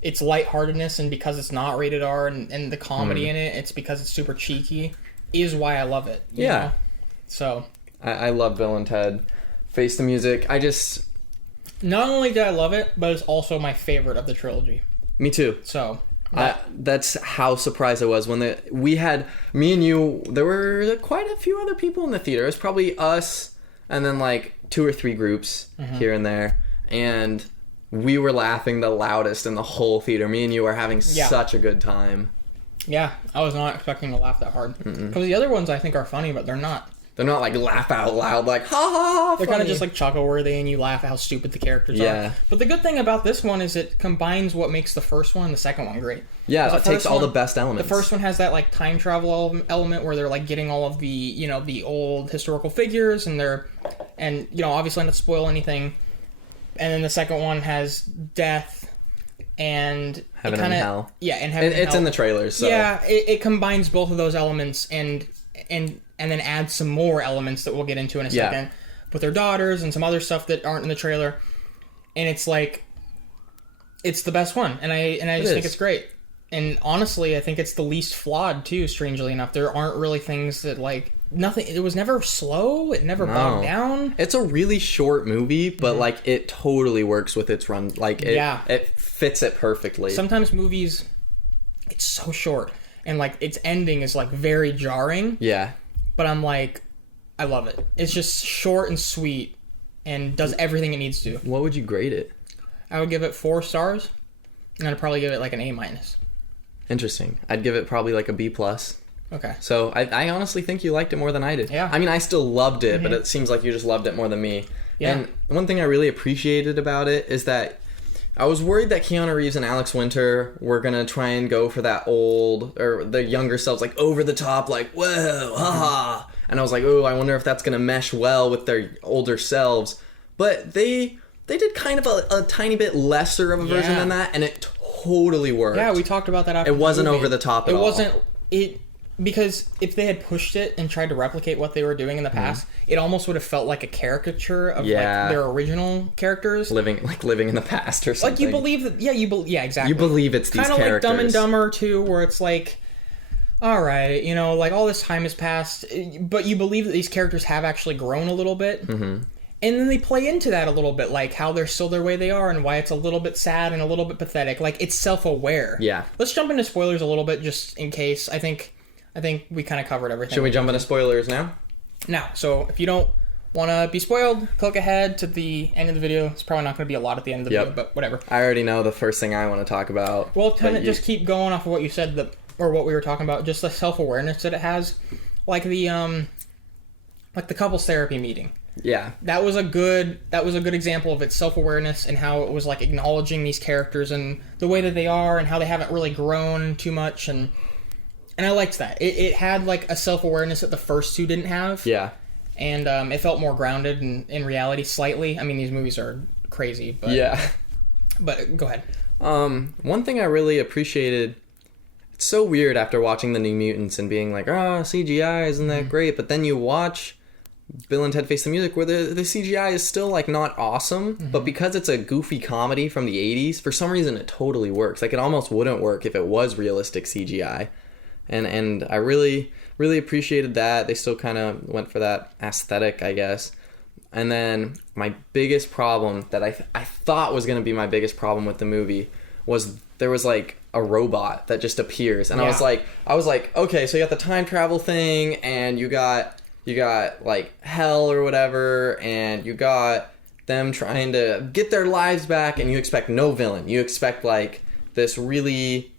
It's lightheartedness, and because it's not rated R and the comedy in it, it's because it's super cheeky, is why I love it. You know? So. I love Bill and Ted. Face the Music. Not only did I love it, but it's also my favorite of the trilogy. Me too. So. That's how surprised I was when me and you, there were quite a few other people in the theater. It was probably us, and then like 2 or 3 groups here and there, and... We were laughing the loudest in the whole theater. Me and you are having such a good time. Yeah, I was not expecting to laugh that hard. Because the other ones I think are funny, but they're not. They're not like laugh out loud, like ha ha ha. They're kind of just like chuckle worthy, and you laugh at how stupid the characters are. But the good thing about this one is it combines what makes the first one and the second one great. Yeah, it takes all the best elements. The first one has that like time travel element where they're like getting all of the the old historical figures, and obviously not to spoil anything. And then the second one has death and heaven and hell. Yeah, and heaven and hell. It's in the trailers. So. Yeah, it combines both of those elements and then adds some more elements that we'll get into in a second with their daughters and some other stuff that aren't in the trailer. And it's like it's the best one, and I just think it's great. And honestly, I think it's the least flawed too. Strangely enough, there aren't really things that like. Nothing. It was never slow. It never bogged down. It's a really short movie, but like it totally works with its run. Like it fits it perfectly. Sometimes movies, it's so short, and like its ending is like very jarring. Yeah. But I'm like, I love it. It's just short and sweet, and does everything it needs to. What would you grade it? I would give it 4 stars, and I'd probably give it like an A-. Interesting. I'd give it probably like a B+. Okay. So I honestly think you liked it more than I did. Yeah. I mean, I still loved it, but it seems like you just loved it more than me. Yeah. And one thing I really appreciated about it is that I was worried that Keanu Reeves and Alex Winter were gonna try and go for that old, or the younger selves, like over the top, like, whoa, haha. And I was like, oh, I wonder if that's gonna mesh well with their older selves. But they did kind of a tiny bit lesser of a version than that, and it totally worked. Yeah, we talked about that after It wasn't over the top at all. Because if they had pushed it and tried to replicate what they were doing in the past, it almost would have felt like a caricature of like their original characters. Living in the past or something. Like you believe that, exactly. You believe it's these characters. Kind of like Dumb and Dumber too, where it's like, all right, you know, like all this time has passed, but you believe that these characters have actually grown a little bit. Mm-hmm. And then they play into that a little bit, like how they're still the way they are and why it's a little bit sad and a little bit pathetic. Like, it's self-aware. Yeah. Let's jump into spoilers a little bit just in case. I think we kind of covered everything. Should we jump into spoilers now? Now, so if you don't want to be spoiled, click ahead to the end of the video. It's probably not going to be a lot at the end of the video, but whatever. I already know the first thing I want to talk about. Well, just keep going off of what you said, or what we were talking about, just the self-awareness that it has. Like the couples therapy meeting. Yeah. That was a good example of its self-awareness and how it was like acknowledging these characters and the way that they are and how they haven't really grown too much, and I liked that. It had like a self-awareness that the first two didn't have. Yeah. And it felt more grounded in reality slightly. I mean, these movies are crazy, but yeah. But go ahead. One thing I really appreciated, it's so weird after watching the New Mutants and being like, oh, CGI isn't that great, but then you watch Bill and Ted Face the Music, where the CGI is still like not awesome, but because it's a goofy comedy from the 80s, for some reason it totally works. Like, it almost wouldn't work if it was realistic CGI. And I really, really appreciated that. They still kind of went for that aesthetic, I guess. And then my biggest problem that I thought was going to be my biggest problem with the movie was there was like a robot that just appears. And I was like, okay, so you got the time travel thing, and you got like hell or whatever, and you got them trying to get their lives back, and you expect no villain. You expect like this really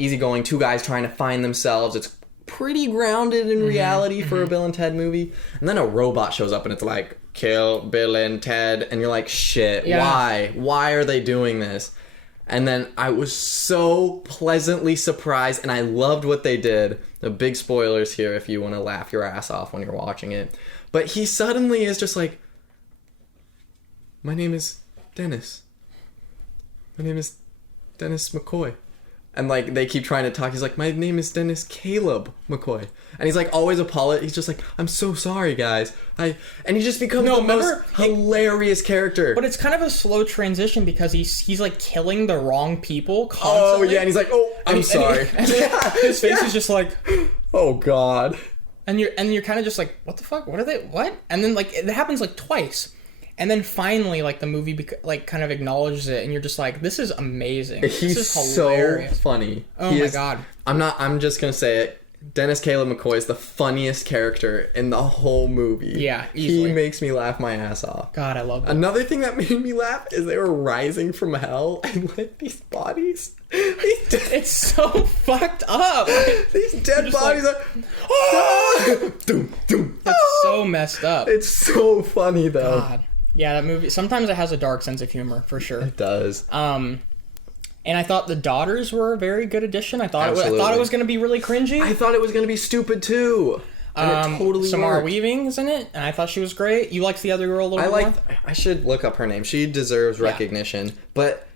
easygoing two guys trying to find themselves. It's pretty grounded in reality for a Bill and Ted movie. And then a robot shows up and it's like, kill Bill and Ted, and you're like, shit, why are they doing this? And then I was so pleasantly surprised, and I loved what they did. The big spoilers here if you want to laugh your ass off when you're watching it. But he suddenly is just like, my name is Dennis. My name is Dennis McCoy. And like, they keep trying to talk. He's like, my name is Dennis Caleb McCoy. And he's like, always he's just like, I'm so sorry, guys. And he just becomes the most hilarious character. But it's kind of a slow transition because he's like killing the wrong people constantly. Oh yeah, and he's like, oh, I'm sorry. His face is just like, oh god. And you're kind of just like, what the fuck? What are they? What? And then like it happens like twice. And then finally, like, the movie, kind of acknowledges it, and you're just like, this is amazing. This is hilarious. So funny. Oh my god. I'm just gonna say it. Dennis Caleb McCoy is the funniest character in the whole movie. Yeah, easily. He makes me laugh my ass off. God, I love that. Another thing that made me laugh is they were rising from hell, and like, these bodies. It's so fucked up. These dead bodies are. Oh! It's so messed up. It's so funny, though. God. Yeah, that movie, sometimes it has a dark sense of humor, for sure. It does. And I thought the daughters were a very good addition. I thought it was going to be really cringy. I thought it was going to be stupid, too. And it totally Samara Weaving is in it, and I thought she was great. You liked the other girl a little bit more? I should look up her name. She deserves recognition. But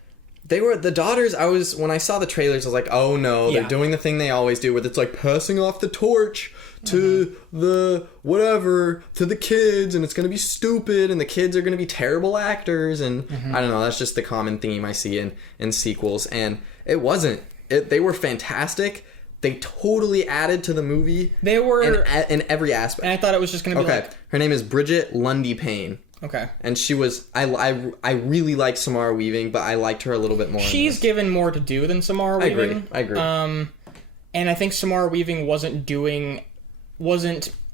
they were, the daughters, when I saw the trailers, I was like, oh no, they're doing the thing they always do, where it's like passing off the torch to the whatever, to the kids, and it's going to be stupid, and the kids are going to be terrible actors, and I don't know, that's just the common theme I see in sequels, and it wasn't. They were fantastic. They totally added to the movie. They were... in every aspect. And I thought it was just going to be like... Her name is Bridget Lundy Payne. Okay. And she was... I really liked Samara Weaving, but I liked her a little bit more. She's given more to do than Samara Weaving. I agree. And I think Samara Weaving wasn't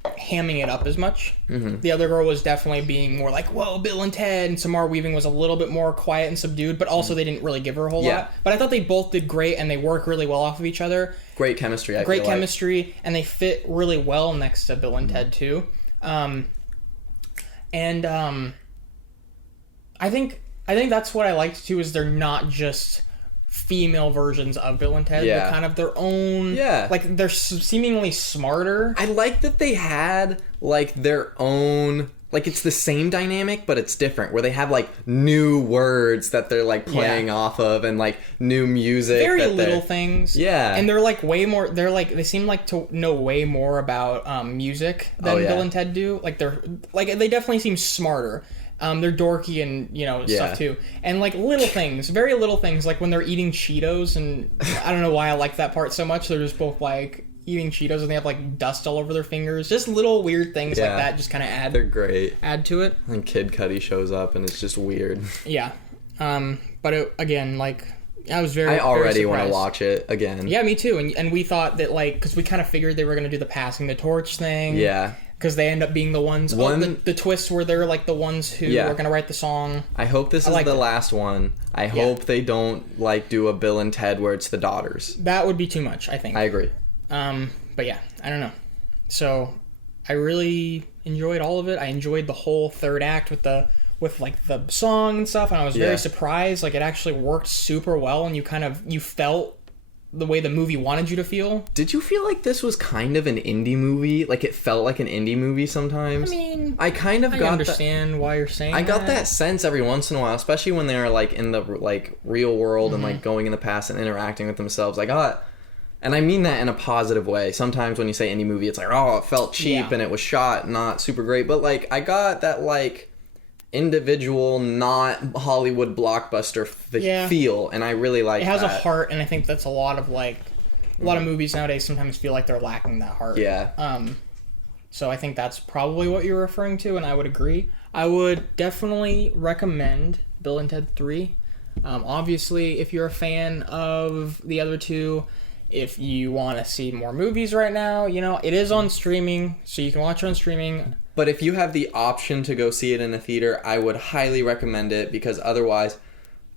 hamming it up as much. The other girl was definitely being more like, whoa, Bill and Ted, and Samara Weaving was a little bit more quiet and subdued, but also they didn't really give her a whole lot. But I thought they both did great, and they work really well off of each other. Great chemistry, Great chemistry, and they fit really well next to Bill and Ted, too. I think I think that's what I liked too, is they're not just female versions of Bill and Ted. Yeah. They're kind of their own. Yeah. Like, they're seemingly smarter. I like that they had, like, their own... Like, it's the same dynamic, but it's different, where they have, like, new words that they're, like, playing off of, and, like, new music. Very little things. Yeah. And they're, like, way more... They seem like to know way more about music than Bill and Ted do. Like, they definitely seem smarter. They're dorky and, stuff, too. And, like, little things. Very little things. Like, when they're eating Cheetos, and I don't know why I like that part so much. They're just both, like... eating Cheetos and they have like dust all over their fingers. Just little weird things like that just kind of they're great. Add to it. And Kid Cudi shows up and it's just weird. Yeah. But again, like, I was I already want to watch it again. Yeah, me too. And we thought that, like, because we kind of figured they were going to do the passing the torch thing. Yeah. Because they end up being the ones... the twist where they're, like, the ones who are going to write the song. I hope this is the last one. I hope they don't, like, do a Bill and Ted where it's the daughters. That would be too much, I think. I agree. But yeah, I don't know. So, I really enjoyed all of it. I enjoyed the whole third act with the song and stuff, and I was very surprised. Like, it actually worked super well, and you felt the way the movie wanted you to feel. Did you feel like this was kind of an indie movie? Like, it felt like an indie movie sometimes? I mean, I understand why you're saying I got that sense every once in a while, especially when they're, like, in the, like, real world and, like, going in the past and interacting with themselves. I got... And I mean that in a positive way. Sometimes when you say indie movie, it's like, oh, it felt cheap and it was shot not super great. But, like, I got that, like, individual, not Hollywood blockbuster feel. And I really like that. It has a heart, and I think that's a lot of, like... A lot of movies nowadays sometimes feel like they're lacking that heart. Yeah. So I think that's probably what you're referring to, and I would agree. I would definitely recommend Bill and Ted 3. Obviously, if you're a fan of the other two... If you want to see more movies right now, it is on streaming, so you can watch it on streaming. But if you have the option to go see it in a theater, I would highly recommend it, because otherwise,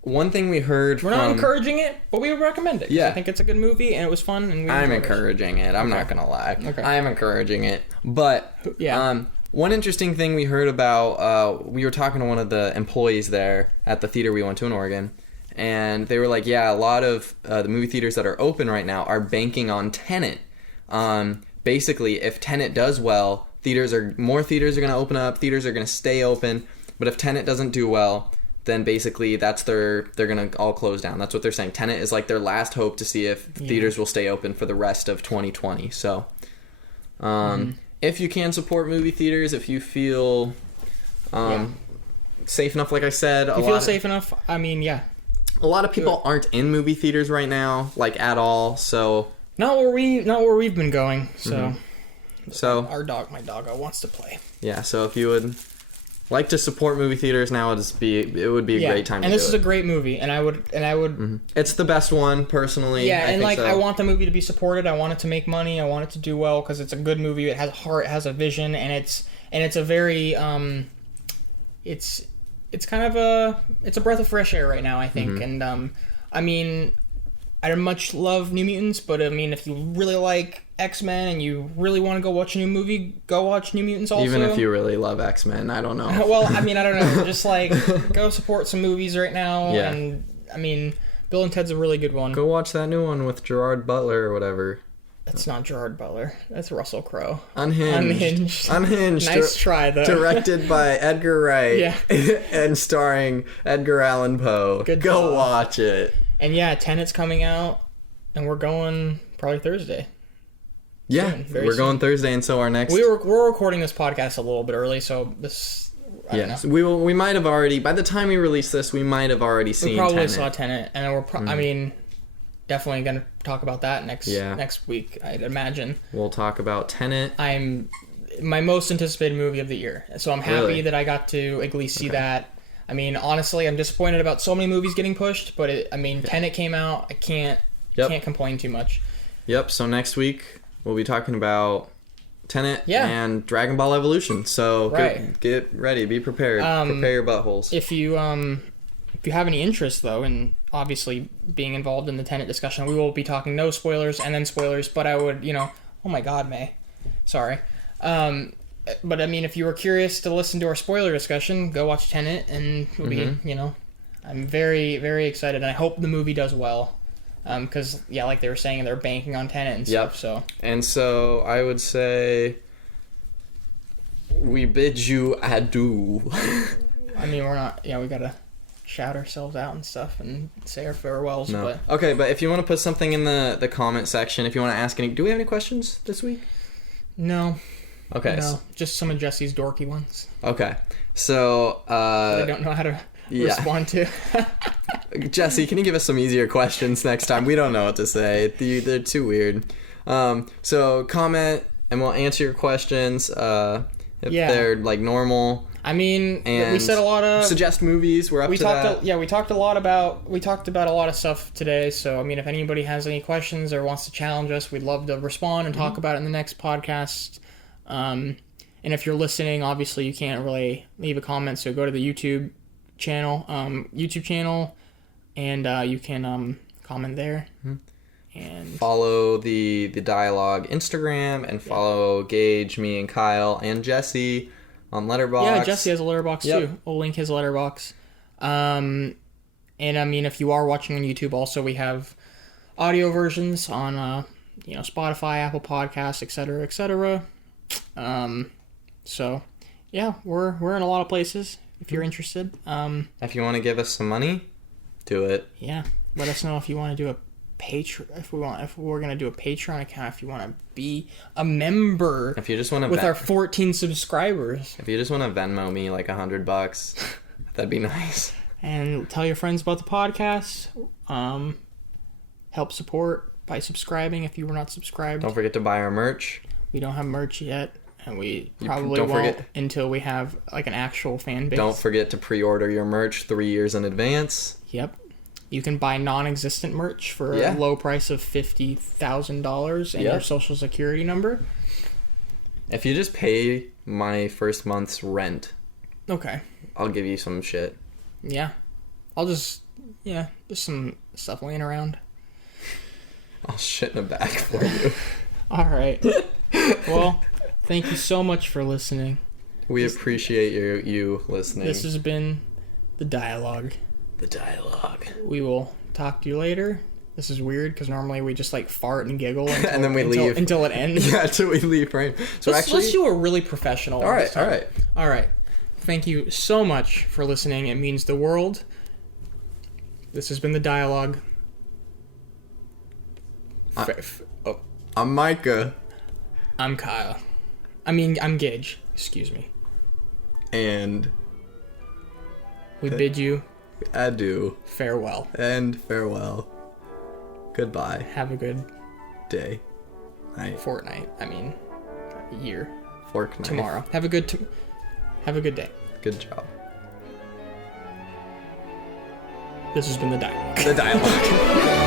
one thing we heard We're not encouraging it, but we would recommend it. Yeah. I think it's a good movie, and it was fun. And I'm encouraging it. I'm not going to lie. Okay. I'm encouraging it. But, one interesting thing we heard about, we were talking to one of the employees there at the theater we went to in Oregon, and they were like, a lot of the movie theaters that are open right now are banking on Tenet. Basically, if Tenet does well, more theaters are going to open up, theaters are going to stay open. But if Tenet doesn't do well, then basically they're going to all close down. That's what they're saying. Tenet is like their last hope to see if theaters will stay open for the rest of 2020. So, if you can support movie theaters, if you feel safe enough, like I said. If you feel safe enough, I mean, a lot of people aren't in movie theaters right now, like, at all, so... Not where we've been going, so... So... My doggo wants to play. Yeah, so if you would like to support movie theaters now, it would be a great time to do it. And this is a great movie, and I would... It's the best one, personally. Yeah, I want the movie to be supported, I want it to make money, I want it to do well, because it's a good movie, it has a heart, it has a vision, and it's a very, It's kind of it's a breath of fresh air right now, I think. And, I mean, I much love New Mutants, but, I mean, if you really like X-Men and you really want to go watch a new movie, go watch New Mutants also. Even if you really love X-Men, I don't know. Well, I mean, I don't know. Just, like, go support some movies right now. Yeah. And, I mean, Bill and Ted's a really good one. Go watch that new one with Gerard Butler or whatever. That's not Gerard Butler. That's Russell Crowe. Unhinged. Nice try, though. Directed by Edgar Wright. And starring Edgar Allan Poe. Go watch it. And Tenet's coming out, and we're going probably Thursday. Yeah, we're going Thursday, and so our next... We're recording this podcast a little bit early, so this... Yes, we might have already... By the time we release this, we might have already seen Tenet. We probably saw Tenet, and we're... I mean... Definitely going to talk about that next week, I'd imagine. We'll talk about Tenet. I'm my most anticipated movie of the year, so I'm happy that I got to at least see that. I mean, honestly, I'm disappointed about so many movies getting pushed, but Tenet came out. I can't complain too much. Yep. So next week we'll be talking about Tenet and Dragon Ball Evolution. So get ready, be prepared, prepare your buttholes. If you have any interest though in obviously being involved in the Tenet discussion, we will be talking no spoilers and then spoilers, but I would, oh my god, May. Sorry. But I mean, if you were curious to listen to our spoiler discussion, go watch Tenet and it'll be, I'm very, very excited, and I hope the movie does well. Because, like they were saying, they're banking on Tenet and stuff, so... And so, I would say... We bid you adieu. I mean, we're not... we gotta shout ourselves out and stuff and say our farewells, but... Okay, but if you want to put something in the comment section, if you want to ask any... Do we have any questions this week? No. Okay. No, just some of Jesse's dorky ones. Okay. So, I don't know how to respond to. Jesse, can you give us some easier questions next time? We don't know what to say. They're too weird. So, comment, and we'll answer your questions if they're, like, normal. I mean, we said a lot of... Suggest movies, we're up to that. We talked about a lot of stuff today, so, I mean, if anybody has any questions or wants to challenge us, we'd love to respond and talk about it in the next podcast. And if you're listening, obviously you can't really leave a comment, so go to the YouTube channel, and you can comment there. And follow the Dialogue Instagram, and follow Gage, me, and Kyle, and Jesse on Letterboxd. Yeah, Jesse has a Letterboxd too. We'll link his Letterboxd. And I mean, if you are watching on YouTube, also we have audio versions on Spotify, Apple Podcasts, etc., etc. So yeah, we're in a lot of places if you're interested. If you want to give us some money, do it. Yeah, let us know if you want to do a Patreon. If we're gonna do a Patreon account, if you want to be a member. If you just want to with our 14 subscribers. If you just want to Venmo me like $100, that'd be nice. And tell your friends about the podcast. Help support by subscribing if you were not subscribed. Don't forget to buy our merch. We don't have merch yet, and we probably won't until we have like an actual fan base. Don't forget to pre-order your merch 3 years in advance. Yep. You can buy non-existent merch for a low price of $50,000 and your social security number. If you just pay my first month's rent, okay, I'll give you some shit. Yeah. I'll just some stuff laying around. I'll shit in a bag for you. All right. Well, thank you so much for listening. We appreciate you listening. This has been The Dialogue. The Dialogue. We will talk to you later. This is weird because normally we just like fart and giggle until, and then we leave until it ends. Yeah, until we leave, right? So let's do a really professional. All right. Thank you so much for listening. It means the world. This has been The Dialogue. I'm Micah. I'm Kyle. I'm Gage. Excuse me. And we bid you adieu. Farewell. And farewell. Goodbye. Have a good day. Night. Fortnight. Year. Fork night. Tomorrow. Have a good day. Good job. This has been The Dialogue. The Dialogue.